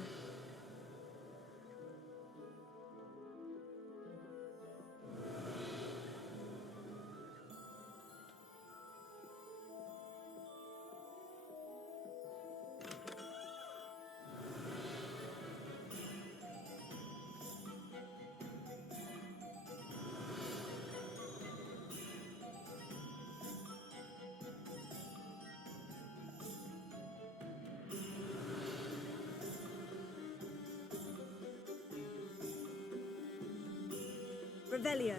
Revelio.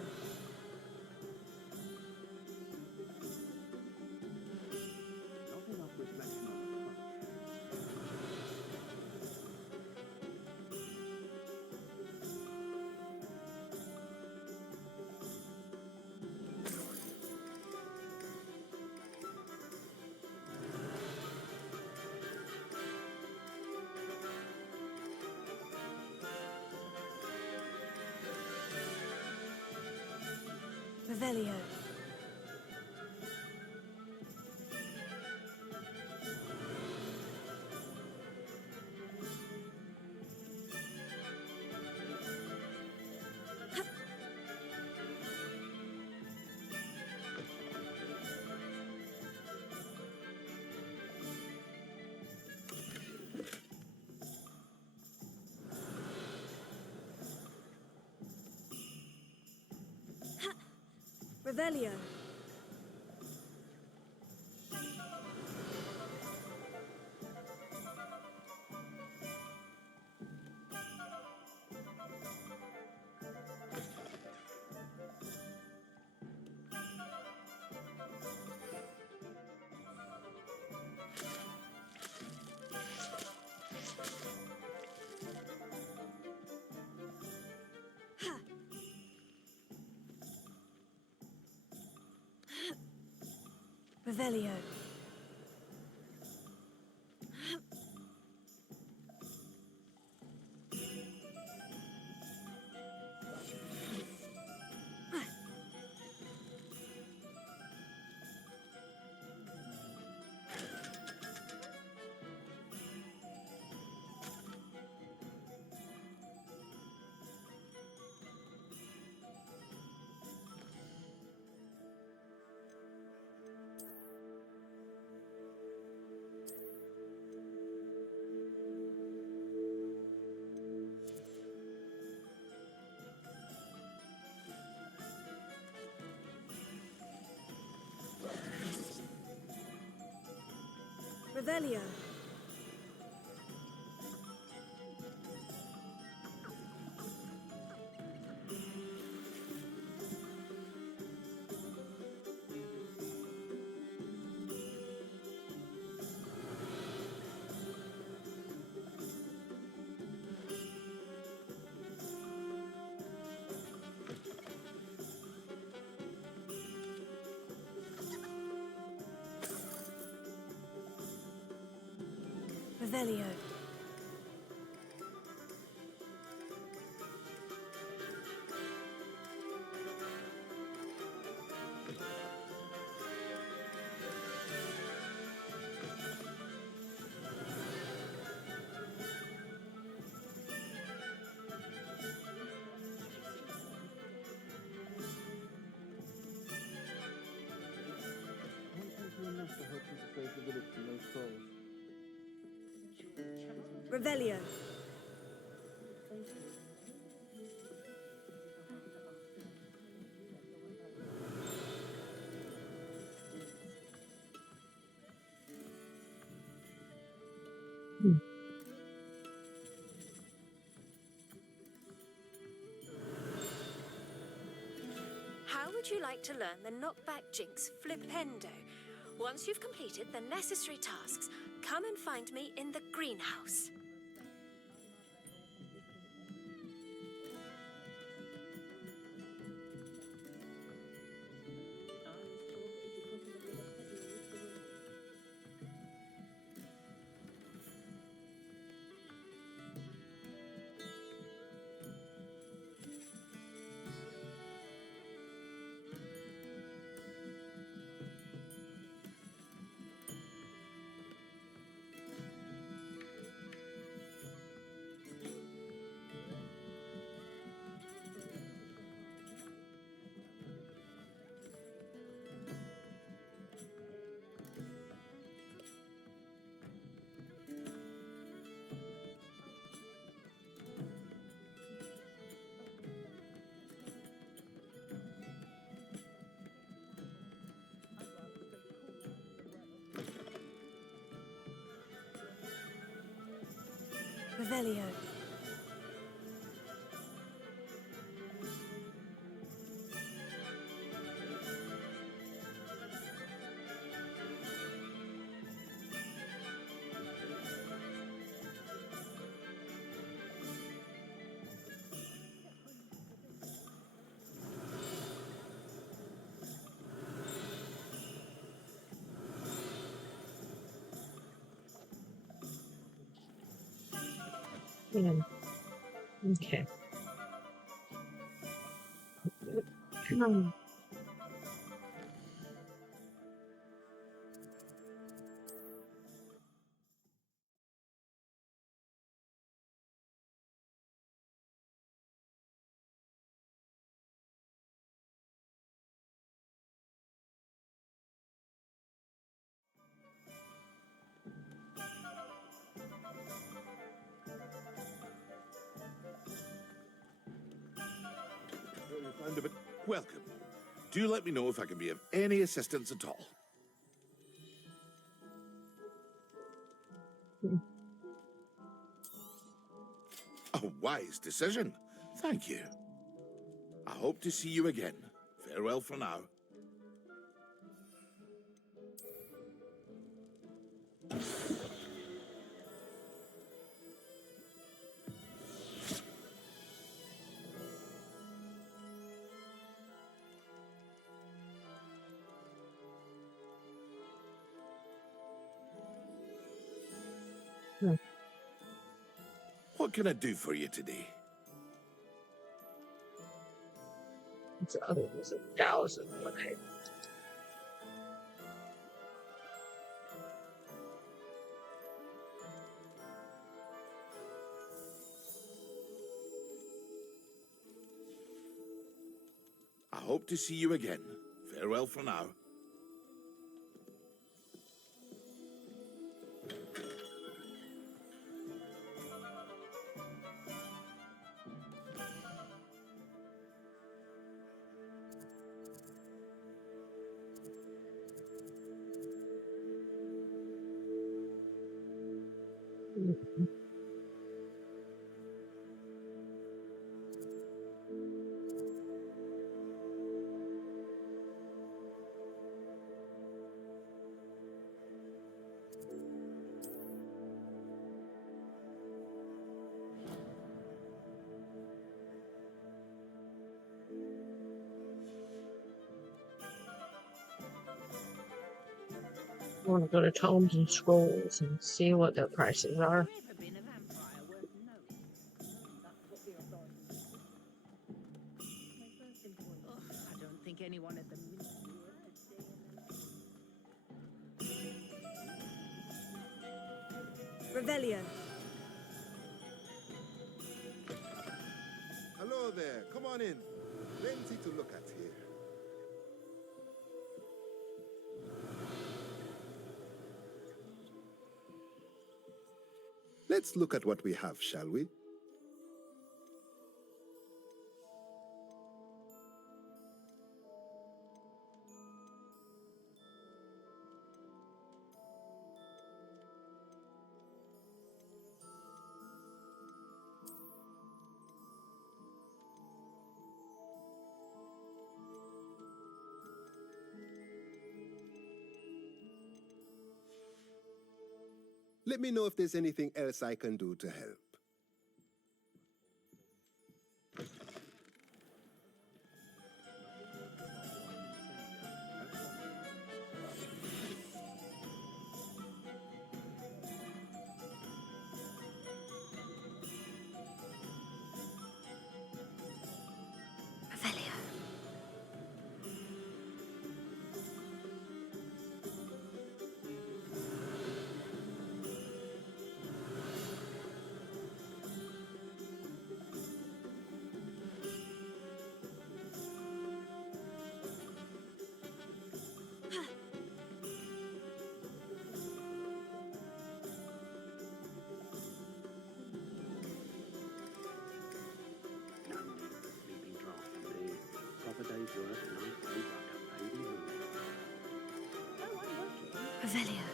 Revelio. Revelio. Revelio. Revelio. Revelio. Revelio. How would you like to learn the knockback jinx flipendo? Once you've completed the necessary tasks, come and find me in the greenhouse. Revelio. Yeah. Okay. Welcome. Do let me know if I can be of any assistance at all. A wise decision. Thank you. I hope to see you again. Farewell for now. What can I do for you today? It's others 1,000. Okay. I hope to see you again. Farewell for now. I want to go to Tomes and Scrolls and see what their prices are. Never been a vampire worth knowing. That's what the authorities say. My first employer. I don't think anyone at the ministry worked a day in Revelio. Hello there. Come on in. Plenty to look at here. Let's look at what we have, shall we? Let me know if there's anything else I can do to help. Revelio. Sleeping draft indeed. Half a day's work and I'm paid like a lady woman. Revelio.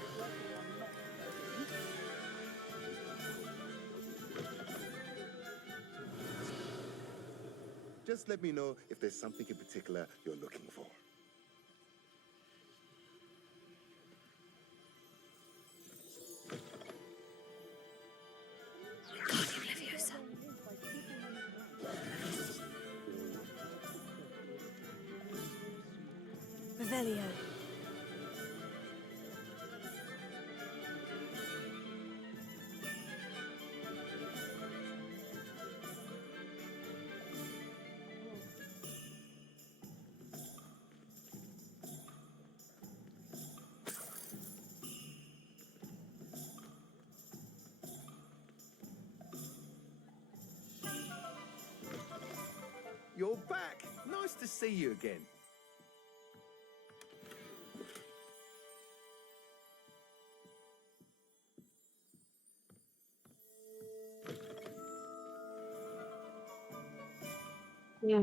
Just let me know if there's something in particular you're looking for. Revelio. You're back. Nice to see you again. Yeah.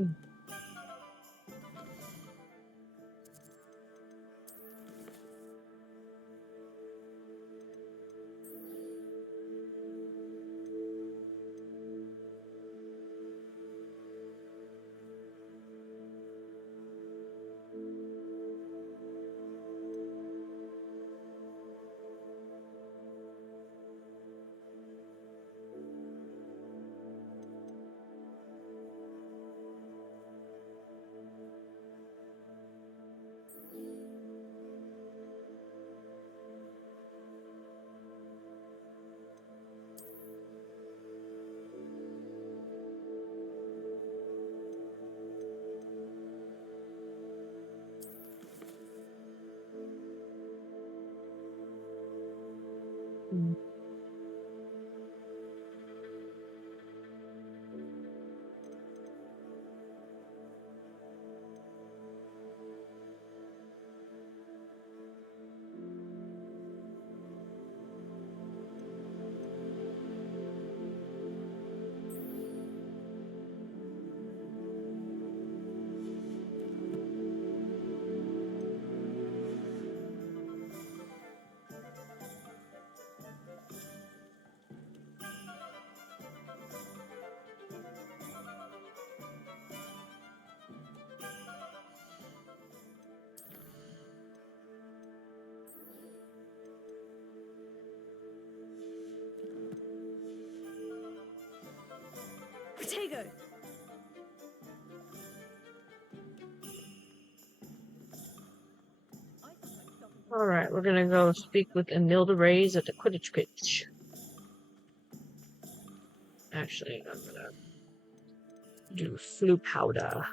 Protego! All right, we're gonna go speak with Emilda Reyes at the Quidditch pitch. Actually, I'm gonna do flu powder.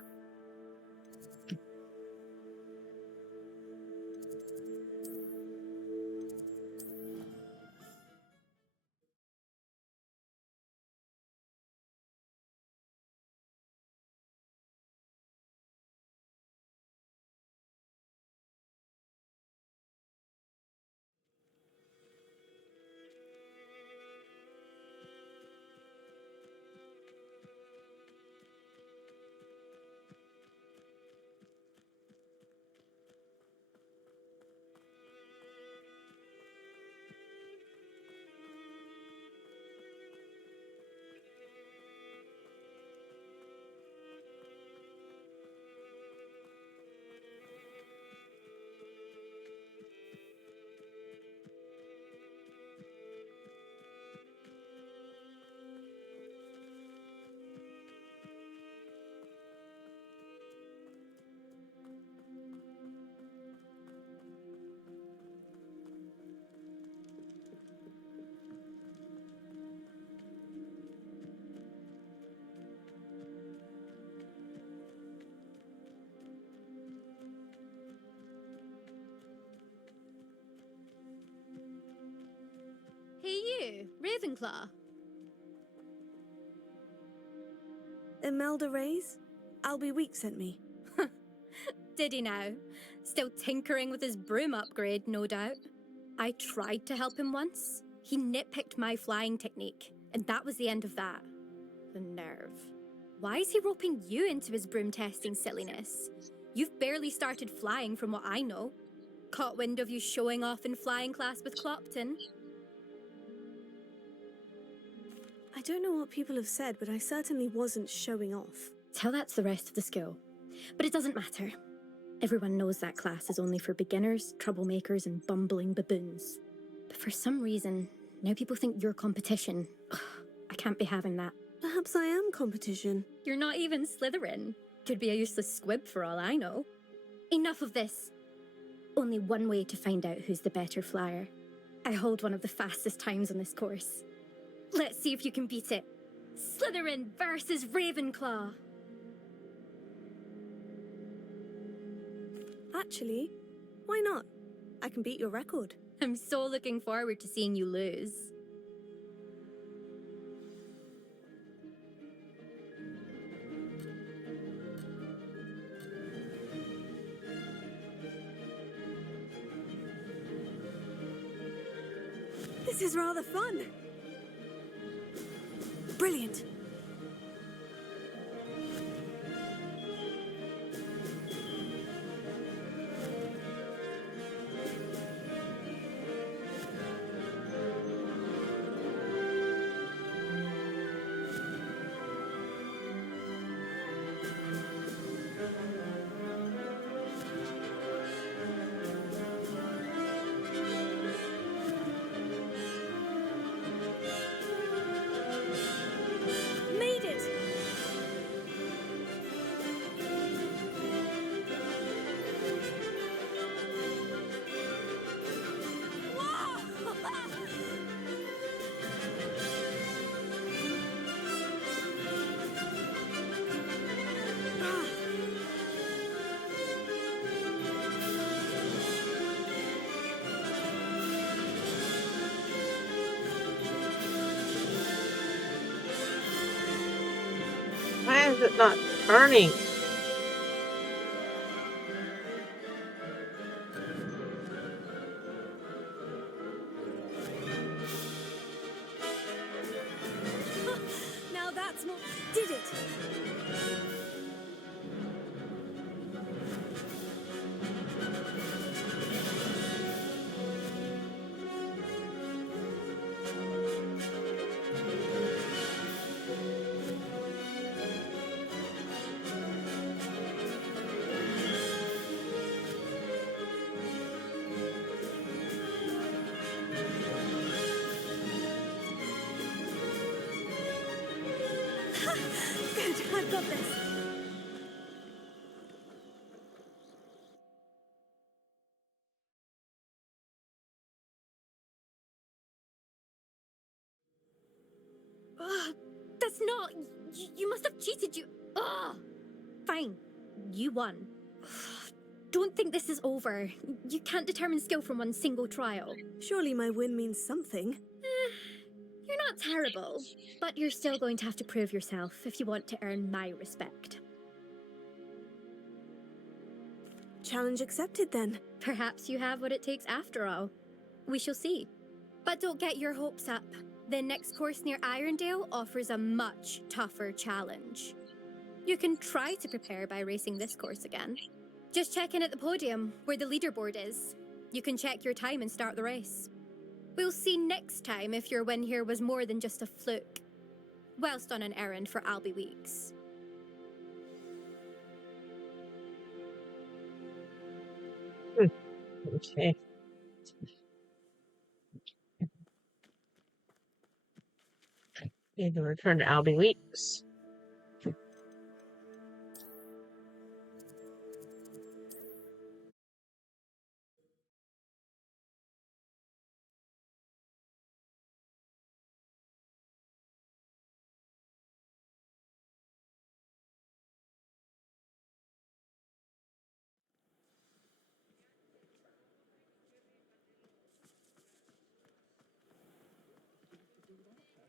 Hey you, Ravenclaw. Imelda Reyes? Albie Week sent me. Did he now? Still tinkering with his broom upgrade, no doubt. I tried to help him once. He nitpicked my flying technique, and that was the end of that. The nerve. Why is he roping you into his broom testing silliness? You've barely started flying from what I know. Caught wind of you showing off in flying class with Clopton. I don't know what people have said, but I certainly wasn't showing off. Tell that to the rest of the school. But it doesn't matter. Everyone knows that class is only for beginners, troublemakers, and bumbling baboons. But for some reason, now people think you're competition. Ugh, I can't be having that. Perhaps I am competition. You're not even Slytherin. Could be a useless squib for all I know. Enough of this. Only one way to find out who's the better flyer. I hold one of the fastest times on this course. Let's see if you can beat it. Slytherin versus Ravenclaw. Actually, why not? I can beat your record. I'm so looking forward to seeing you lose. This is rather fun. Brilliant. Made it! Why is it not turning? Now that's more... Did it! Good, I've got this. Ugh, that's not... You must have cheated, you... Ugh. Fine. You won. Don't think this is over. You can't determine skill from one single trial. Surely my win means something. You're not terrible, but you're still going to have to prove yourself if you want to earn my respect. Challenge accepted then. Perhaps you have what it takes after all. We shall see. But don't get your hopes up. The next course near Irondale offers a much tougher challenge. You can try to prepare by racing this course again. Just check in at the podium, where the leaderboard is. You can check your time and start the race. We'll see next time if your win here was more than just a fluke. Whilst on an errand for Albie Weeks. Okay. Need to return to Albie Weeks.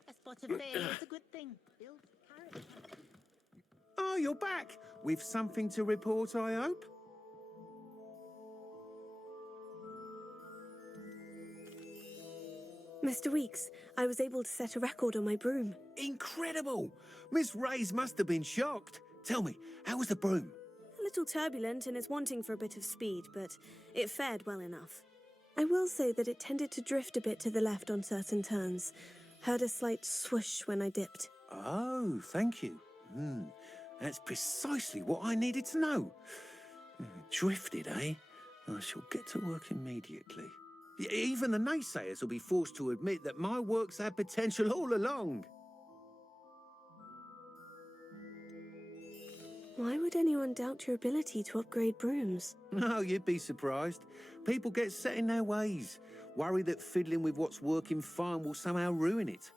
A spot of failure is a good thing. Build character. Oh, you're back. With something to report, I hope? Mr. Weeks, I was able to set a record on my broom. Incredible! Miss Ray's must have been shocked. Tell me, how was the broom? A little turbulent and is wanting for a bit of speed, but it fared well enough. I will say that it tended to drift a bit to the left on certain turns. Heard a slight swoosh when I dipped. Oh, thank you. That's precisely what I needed to know. Drifted, eh? I shall get to work immediately. Even the naysayers will be forced to admit that my work's had potential all along. Why would anyone doubt your ability to upgrade brooms? No, you'd be surprised. People get set in their ways, worry that fiddling with what's working fine will somehow ruin it.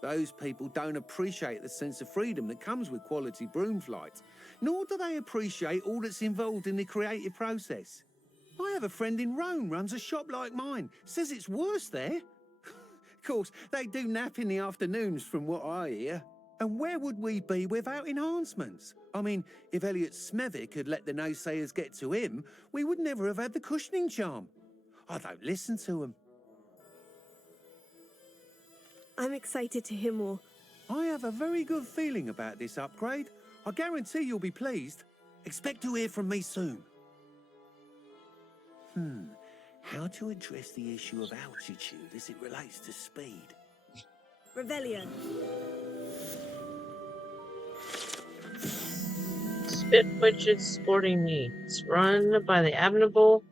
Those people don't appreciate the sense of freedom that comes with quality broom flight, nor do they appreciate all that's involved in the creative process. I have a friend in Rome runs a shop like mine, says it's worse there. Of course, they do nap in the afternoons from what I hear. And where would we be without enhancements? I mean, if Elliot Smethwick had let the naysayers get to him, we would never have had the cushioning charm. I don't listen to them. I'm excited to hear more. I have a very good feeling about this upgrade. I guarantee you'll be pleased. Expect to hear from me soon. How to address the issue of altitude as it relates to speed? Revelio. Spit Witch's Sporting Needs, run by the admirable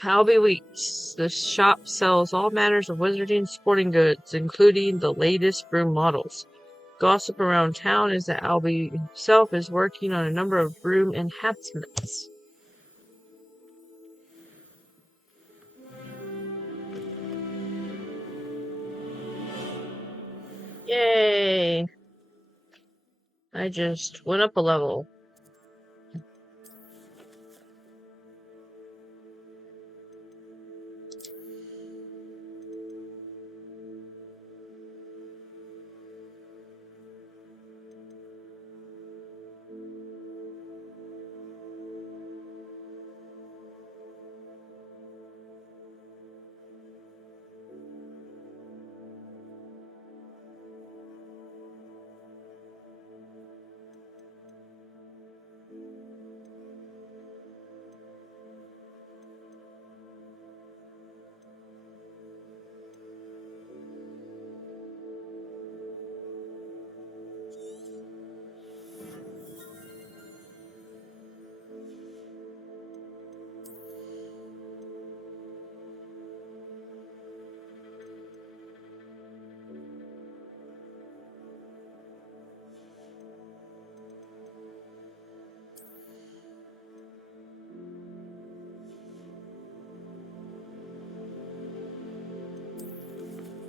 Halby Weeks. The shop sells all manners of wizarding sporting goods, including the latest broom models. Gossip around town is that Albie himself is working on a number of broom enhancements. Yay! I just went up a level.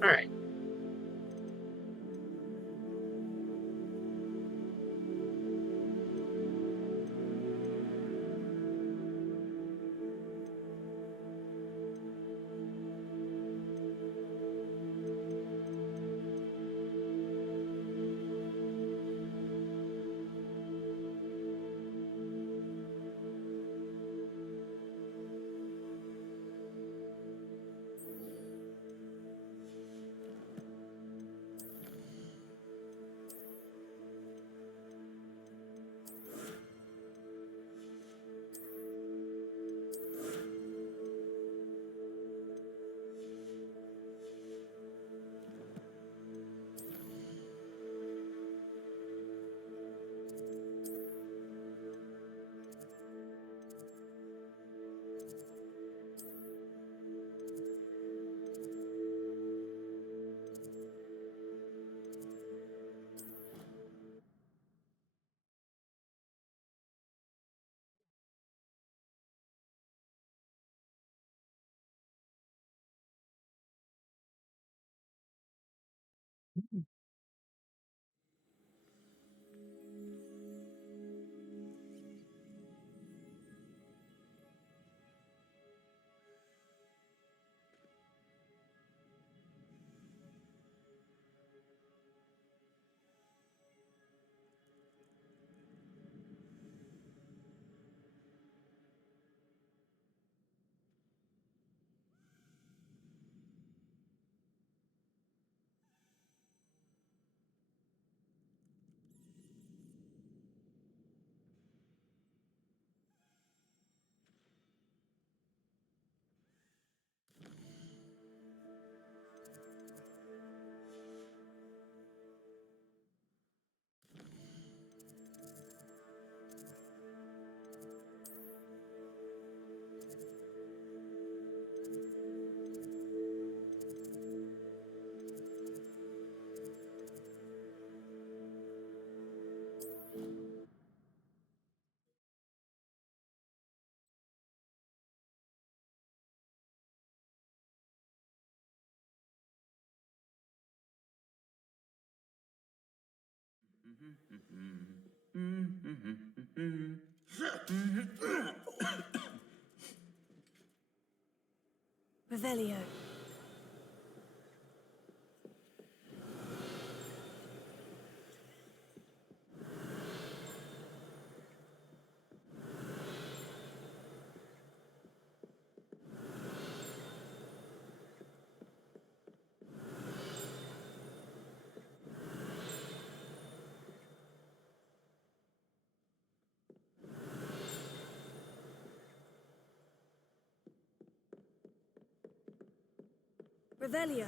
Alright. Revelio. Revelio.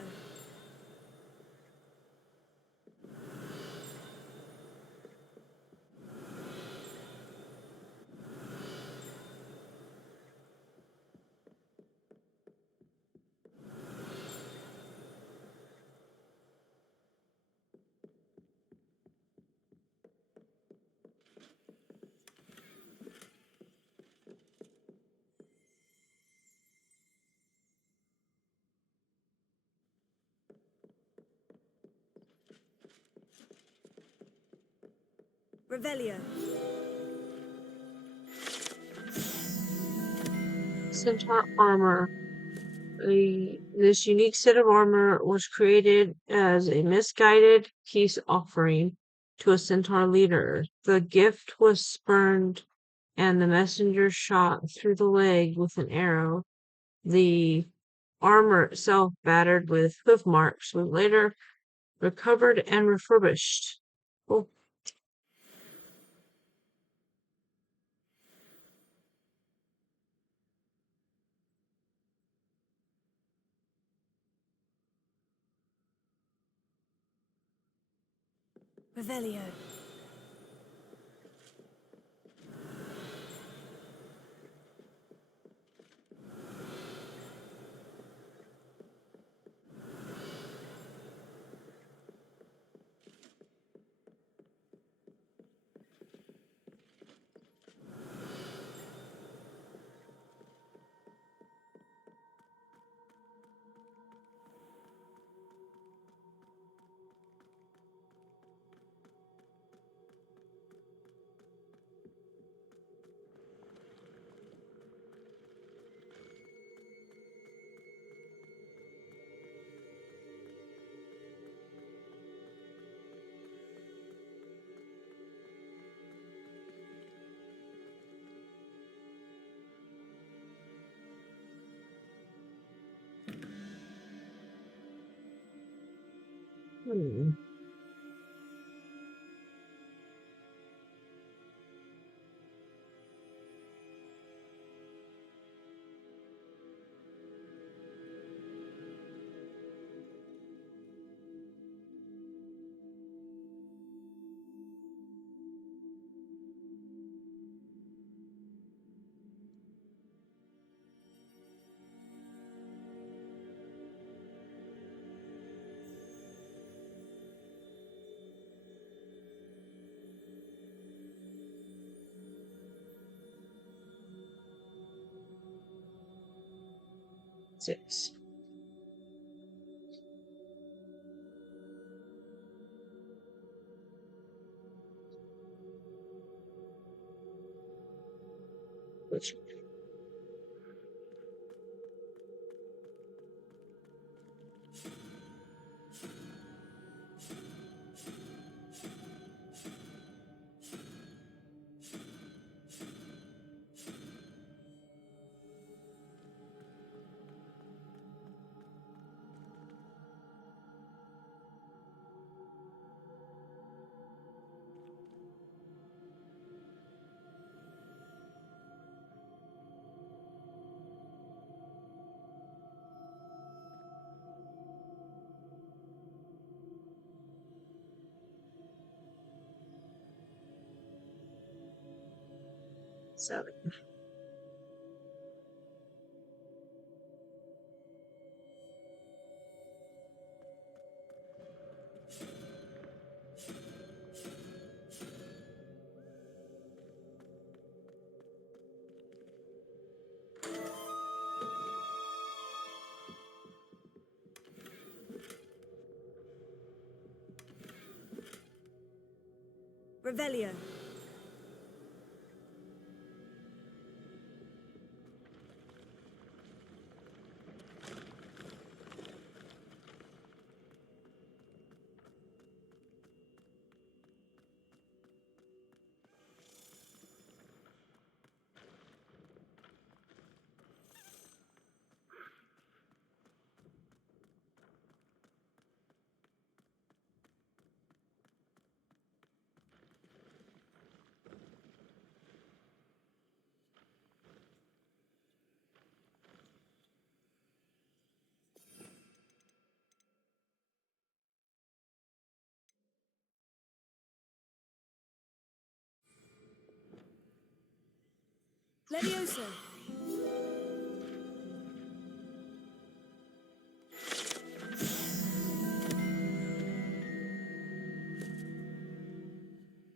Revelio. Centaur armor. This unique set of armor was created as a misguided peace offering to a centaur leader. The gift was spurned, and the messenger shot through the leg with an arrow. The armor itself, battered with hoof marks, was later recovered and refurbished. Cool. Revelio. Hmm. Six. Which seven. Revelio. Levioso.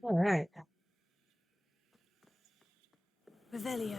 All right. Revelio.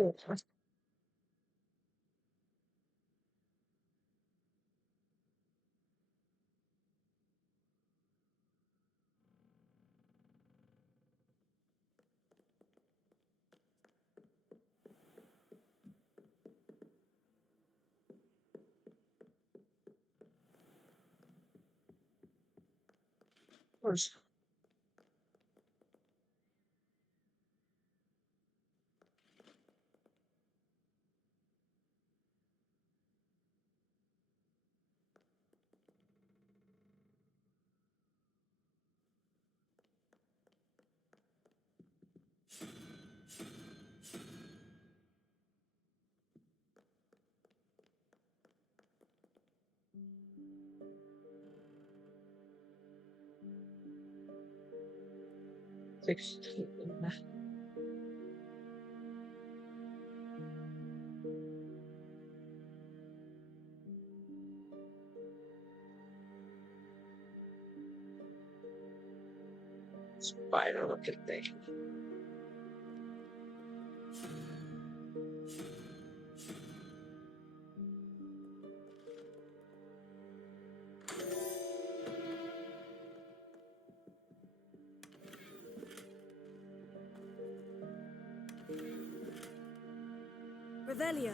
Of course. Spider looking thing. Revelio.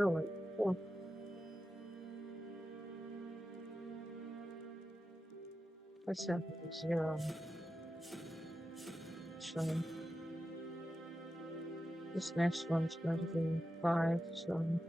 Oh, wait. Cool. That's 0. So this next one's going to be 5. So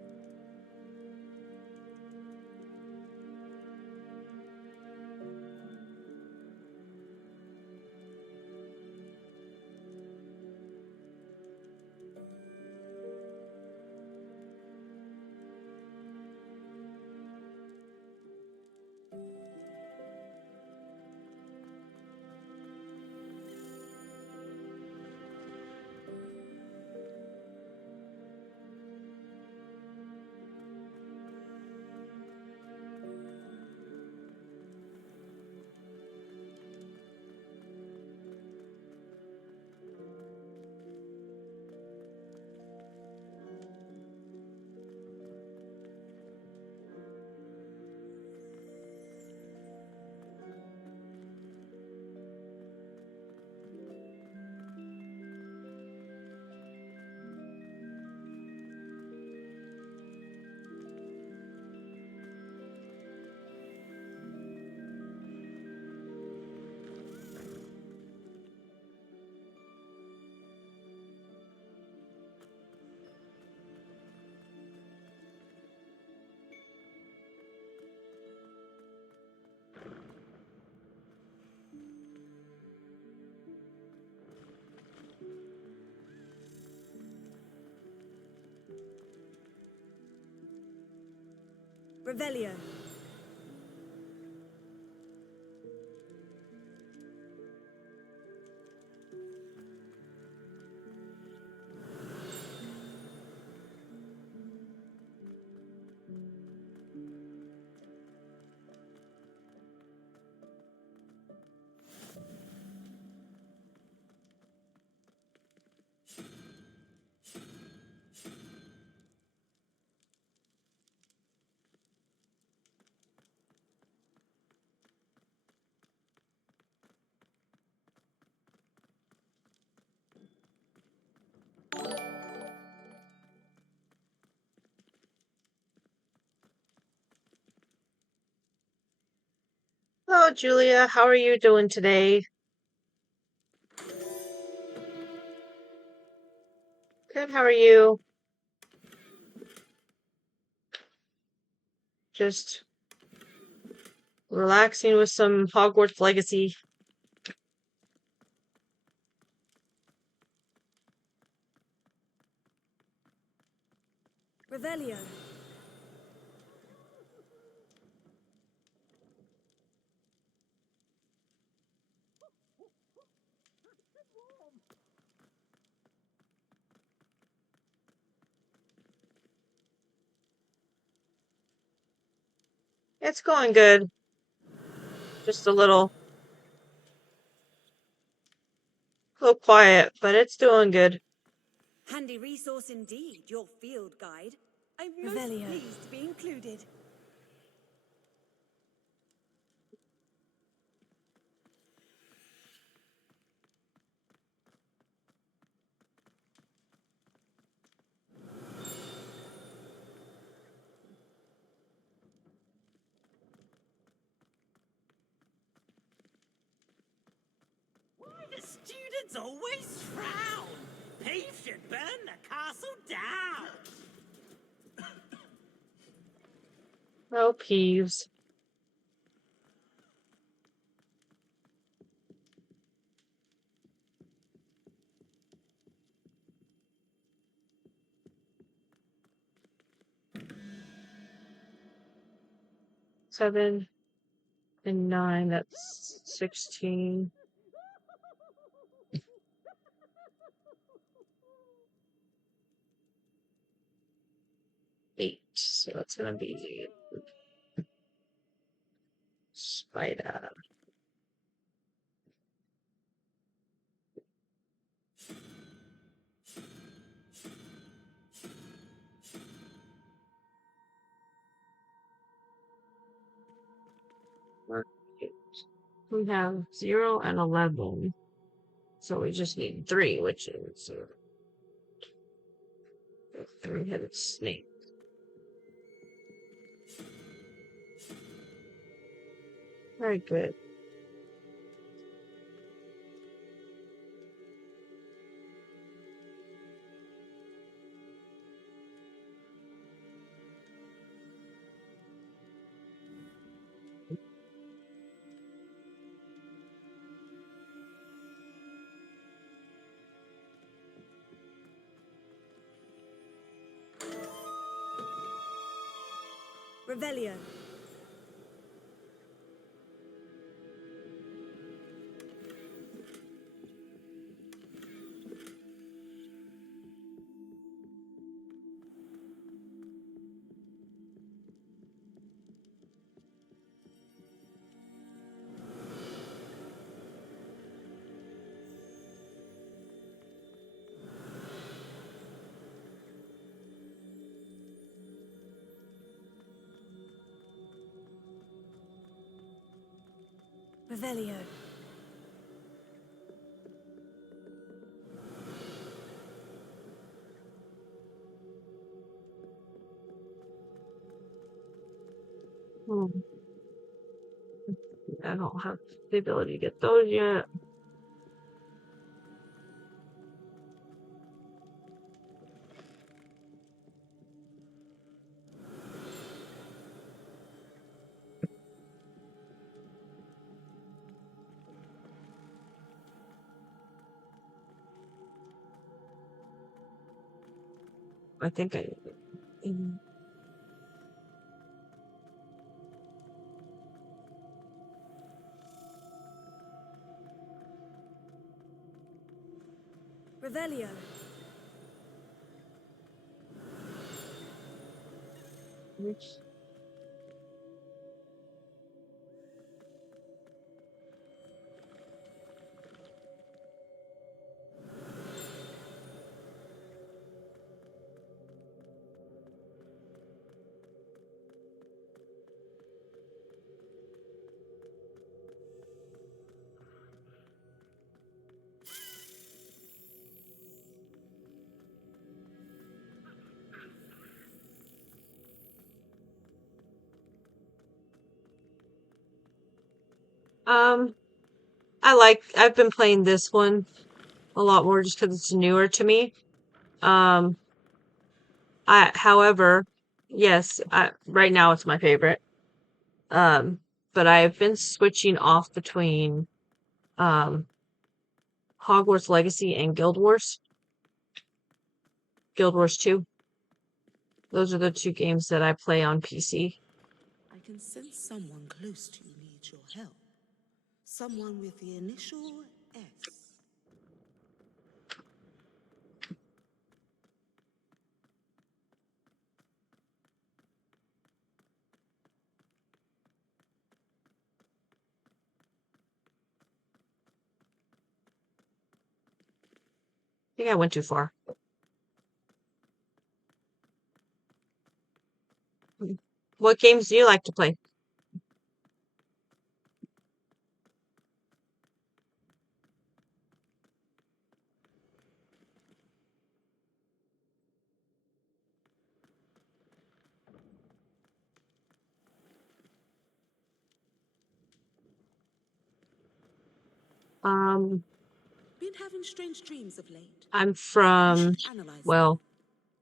Revelio. hello, Julia. How are you doing today? Good. How are you? Just relaxing with some Hogwarts Legacy. Revelio. It's going good. Just a little quiet, but it's doing good. Handy resource indeed, your field guide. I'm most pleased to be included. Why do students always frown? Peeves should burn the castle down. No peeves. Seven and 9, that's 16. 8, so that's gonna be spider. We have 0 and 11, so we just need 3, which is a 3-headed snake. Very good. Revelio. Revelio. I don't have the ability to get those yet. I think I. Revelio. Oops. I've been playing this one a lot more just because it's newer to me. Um, however, yes, right now it's my favorite. Um, but I've been switching off between um Hogwarts Legacy and Guild Wars. Guild Wars 2. Those are the two games that I play on PC. I can sense someone close to you needs your help. Someone with the initial S. I think I went too far. What games do you like to play? Um, Been having strange dreams of late. I'm from, Analyze well,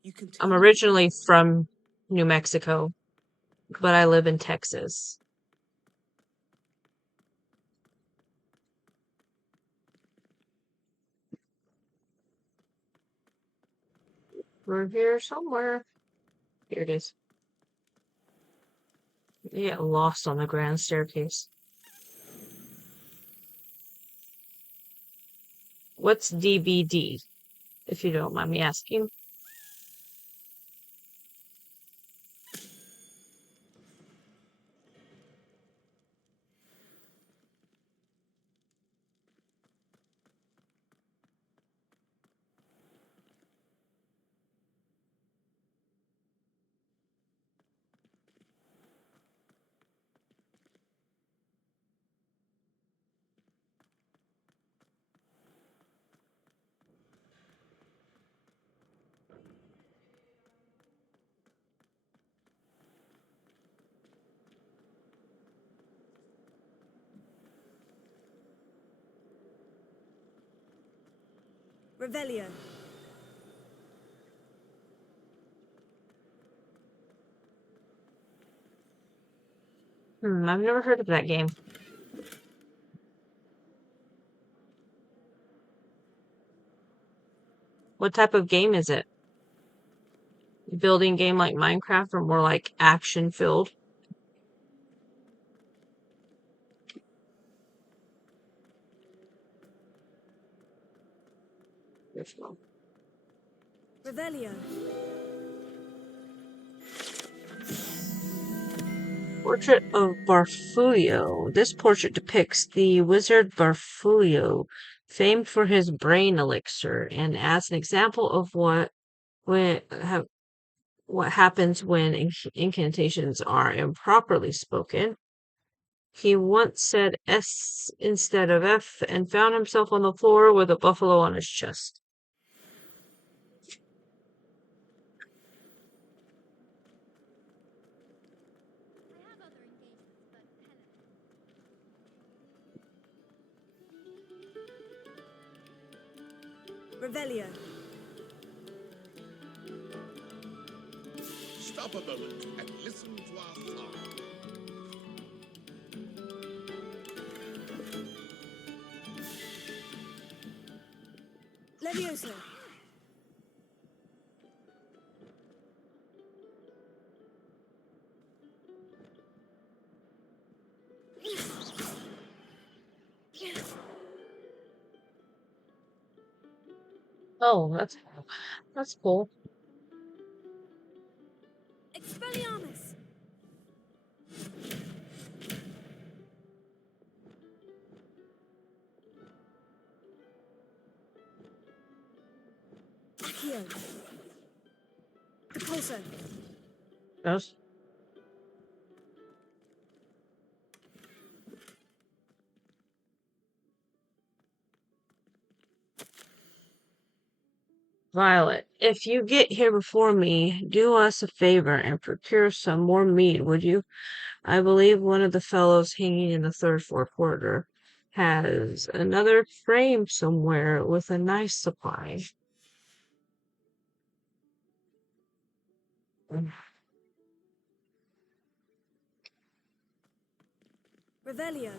You can I'm tell me originally from New Mexico, but I live in Texas. We're here somewhere. Here it is. You get lost on the grand staircase. What's DVD, if you don't mind me asking? Revelio. I've never heard of that game. What type of game is it? Building game like Minecraft or more like action filled? Revelio. Portrait of Barfulio. This portrait depicts the wizard Barfulio, famed for his brain elixir, and as an example of what happens when incantations are improperly spoken. He once said S instead of F and found himself on the floor with a buffalo on his chest. Revelio. Stop a moment and listen to our song. Levioso. Oh, that's cool. Expelliarmus. Accio. Depulso. Yes. Violet, if you get here before me, do us a favor and procure some more meat, would you? I believe one of the fellows hanging in the third floor corridor has another frame somewhere with a nice supply. Revelio.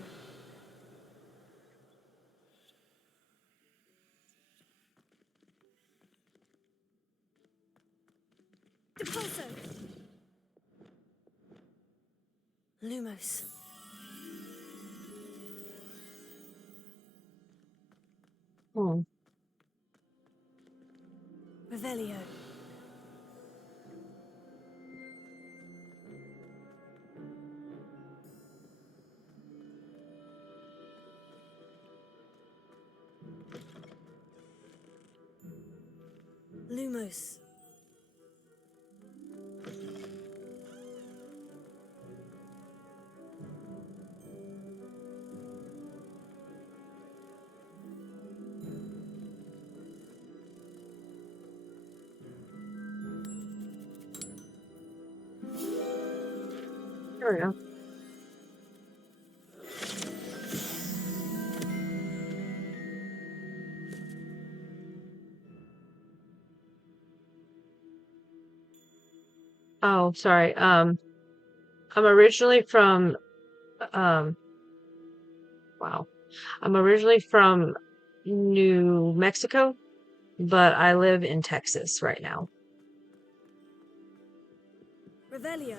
Depulso. Lumos. Hmm. Revelio. Lumos. There we go. Oh, sorry. I'm originally from um wow. I'm originally from New Mexico, but I live in Texas right now. Revelio.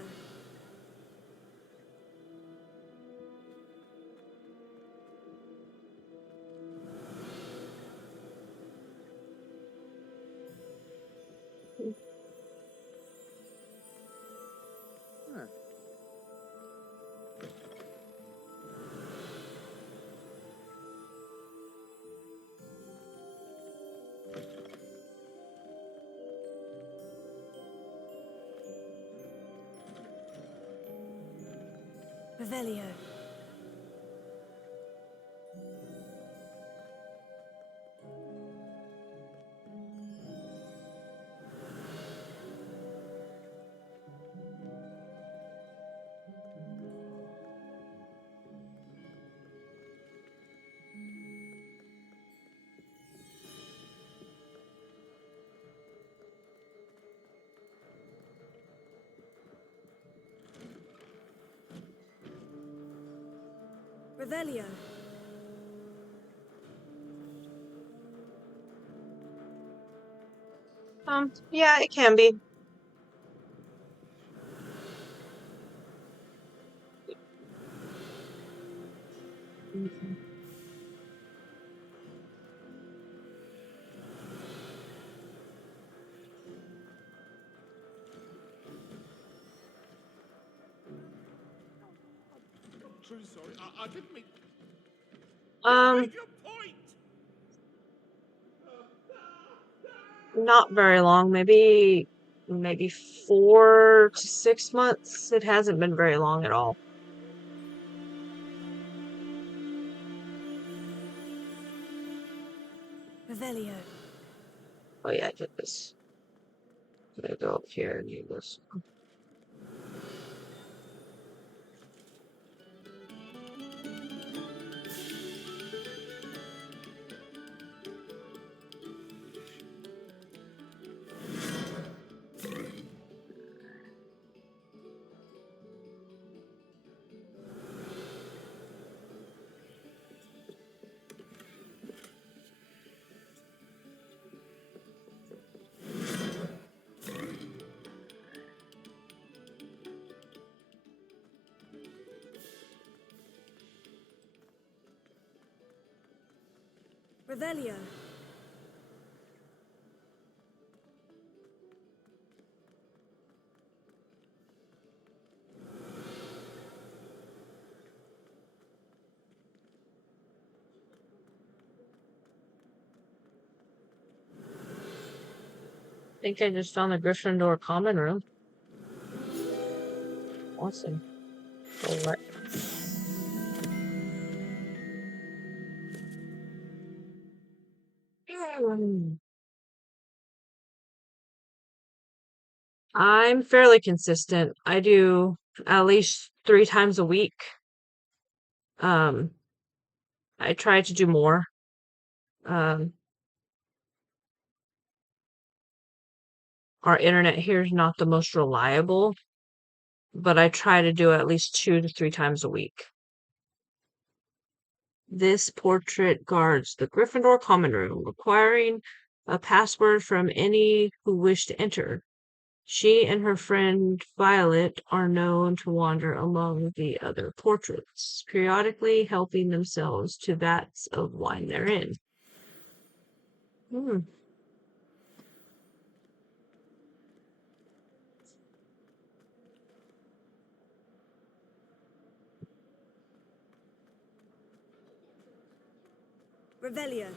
Revelio. Revelio. Yeah, it can be. True, sorry. I didn't mean. Um, Your point. Not very long, maybe 4 to 6 months. It hasn't been very long at all. Revelio. Oh yeah, I did this. I'm gonna go up here and do this. Revelio. I think I just found the Gryffindor common room. Awesome. All right. I'm fairly consistent. I do at least 3 times a week. Um, I try to do more. Um, our internet here is not the most reliable, but I try to do at least 2 to 3 times a week. This portrait guards the Gryffindor common room, requiring a password from any who wish to enter. She and her friend Violet are known to wander among the other portraits, periodically helping themselves to vats of wine therein. Hmm. Revelio.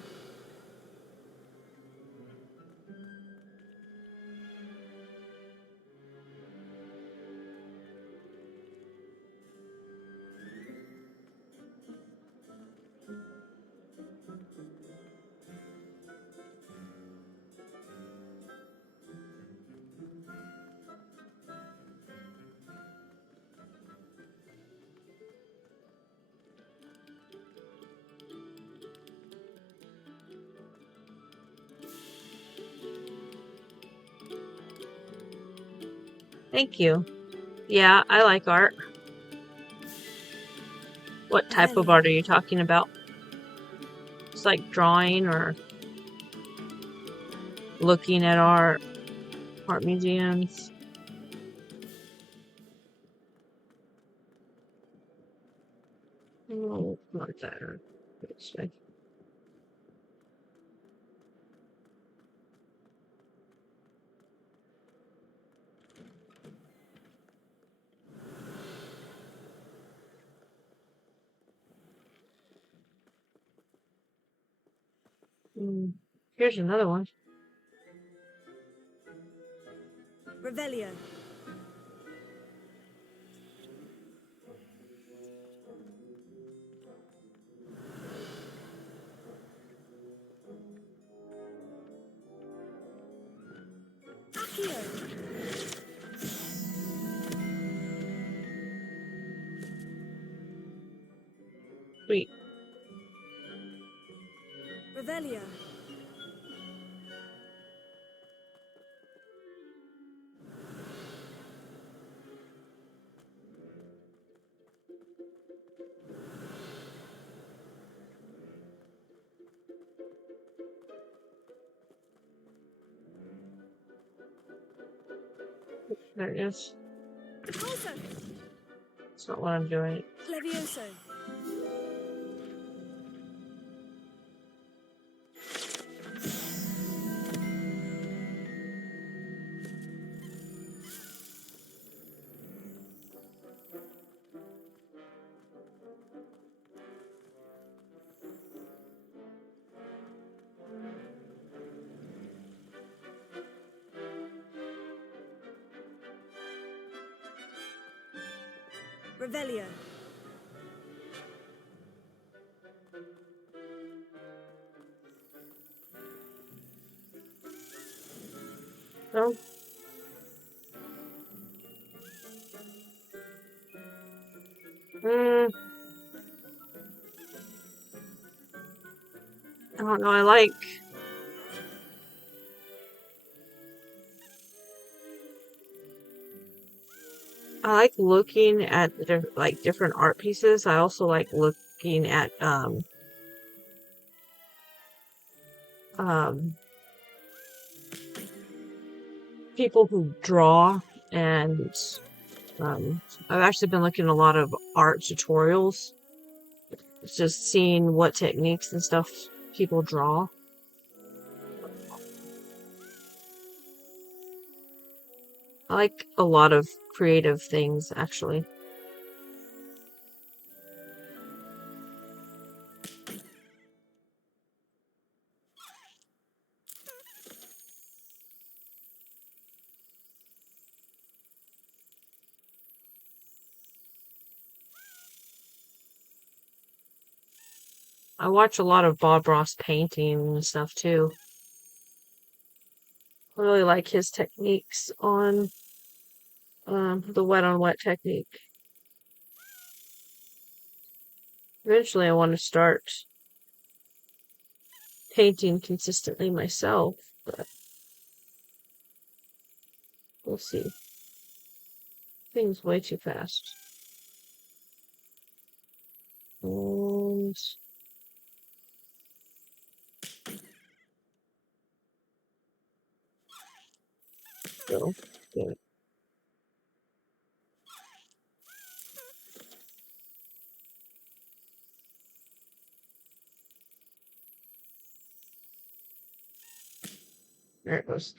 Thank you. Yeah, I like art. What type of Revelio. art are you talking about? It's like drawing or looking at art museums. Oh, not that. This way. Here's another one. Revelio. Accio. Sweet. Revelio. There it is. Also, That's not what I'm doing. Levioso. Revelio. No. I don't know. I like looking at the different art pieces. I also like looking at people who draw, and I've actually been looking at a lot of art tutorials, just seeing what techniques and stuff people draw. I like a lot of creative things, actually. I watch a lot of Bob Ross painting and stuff too. I really like his techniques on the wet on wet technique. Eventually, I want to start painting consistently myself, but we'll see. Things way too fast. And go. Good. There it goes.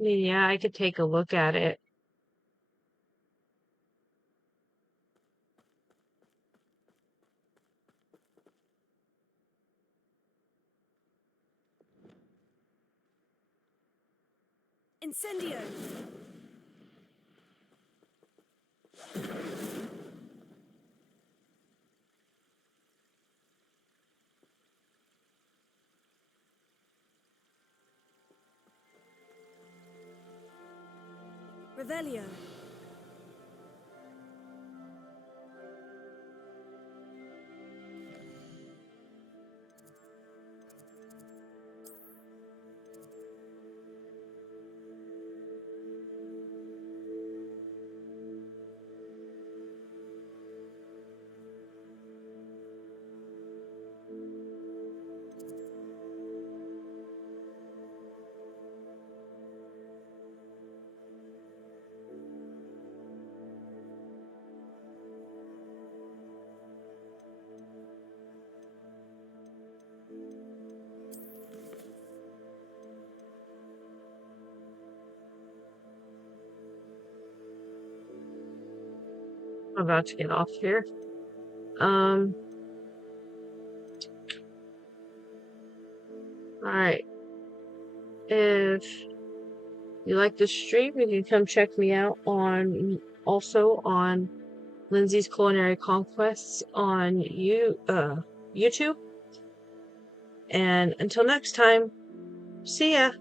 I mean, yeah, I could take a look at it. Incendio. Revelio. I'm about to get off here. Alright. If you like this stream, you can come check me out on Lindsay's Culinary Conquests on YouTube. And until next time, see ya.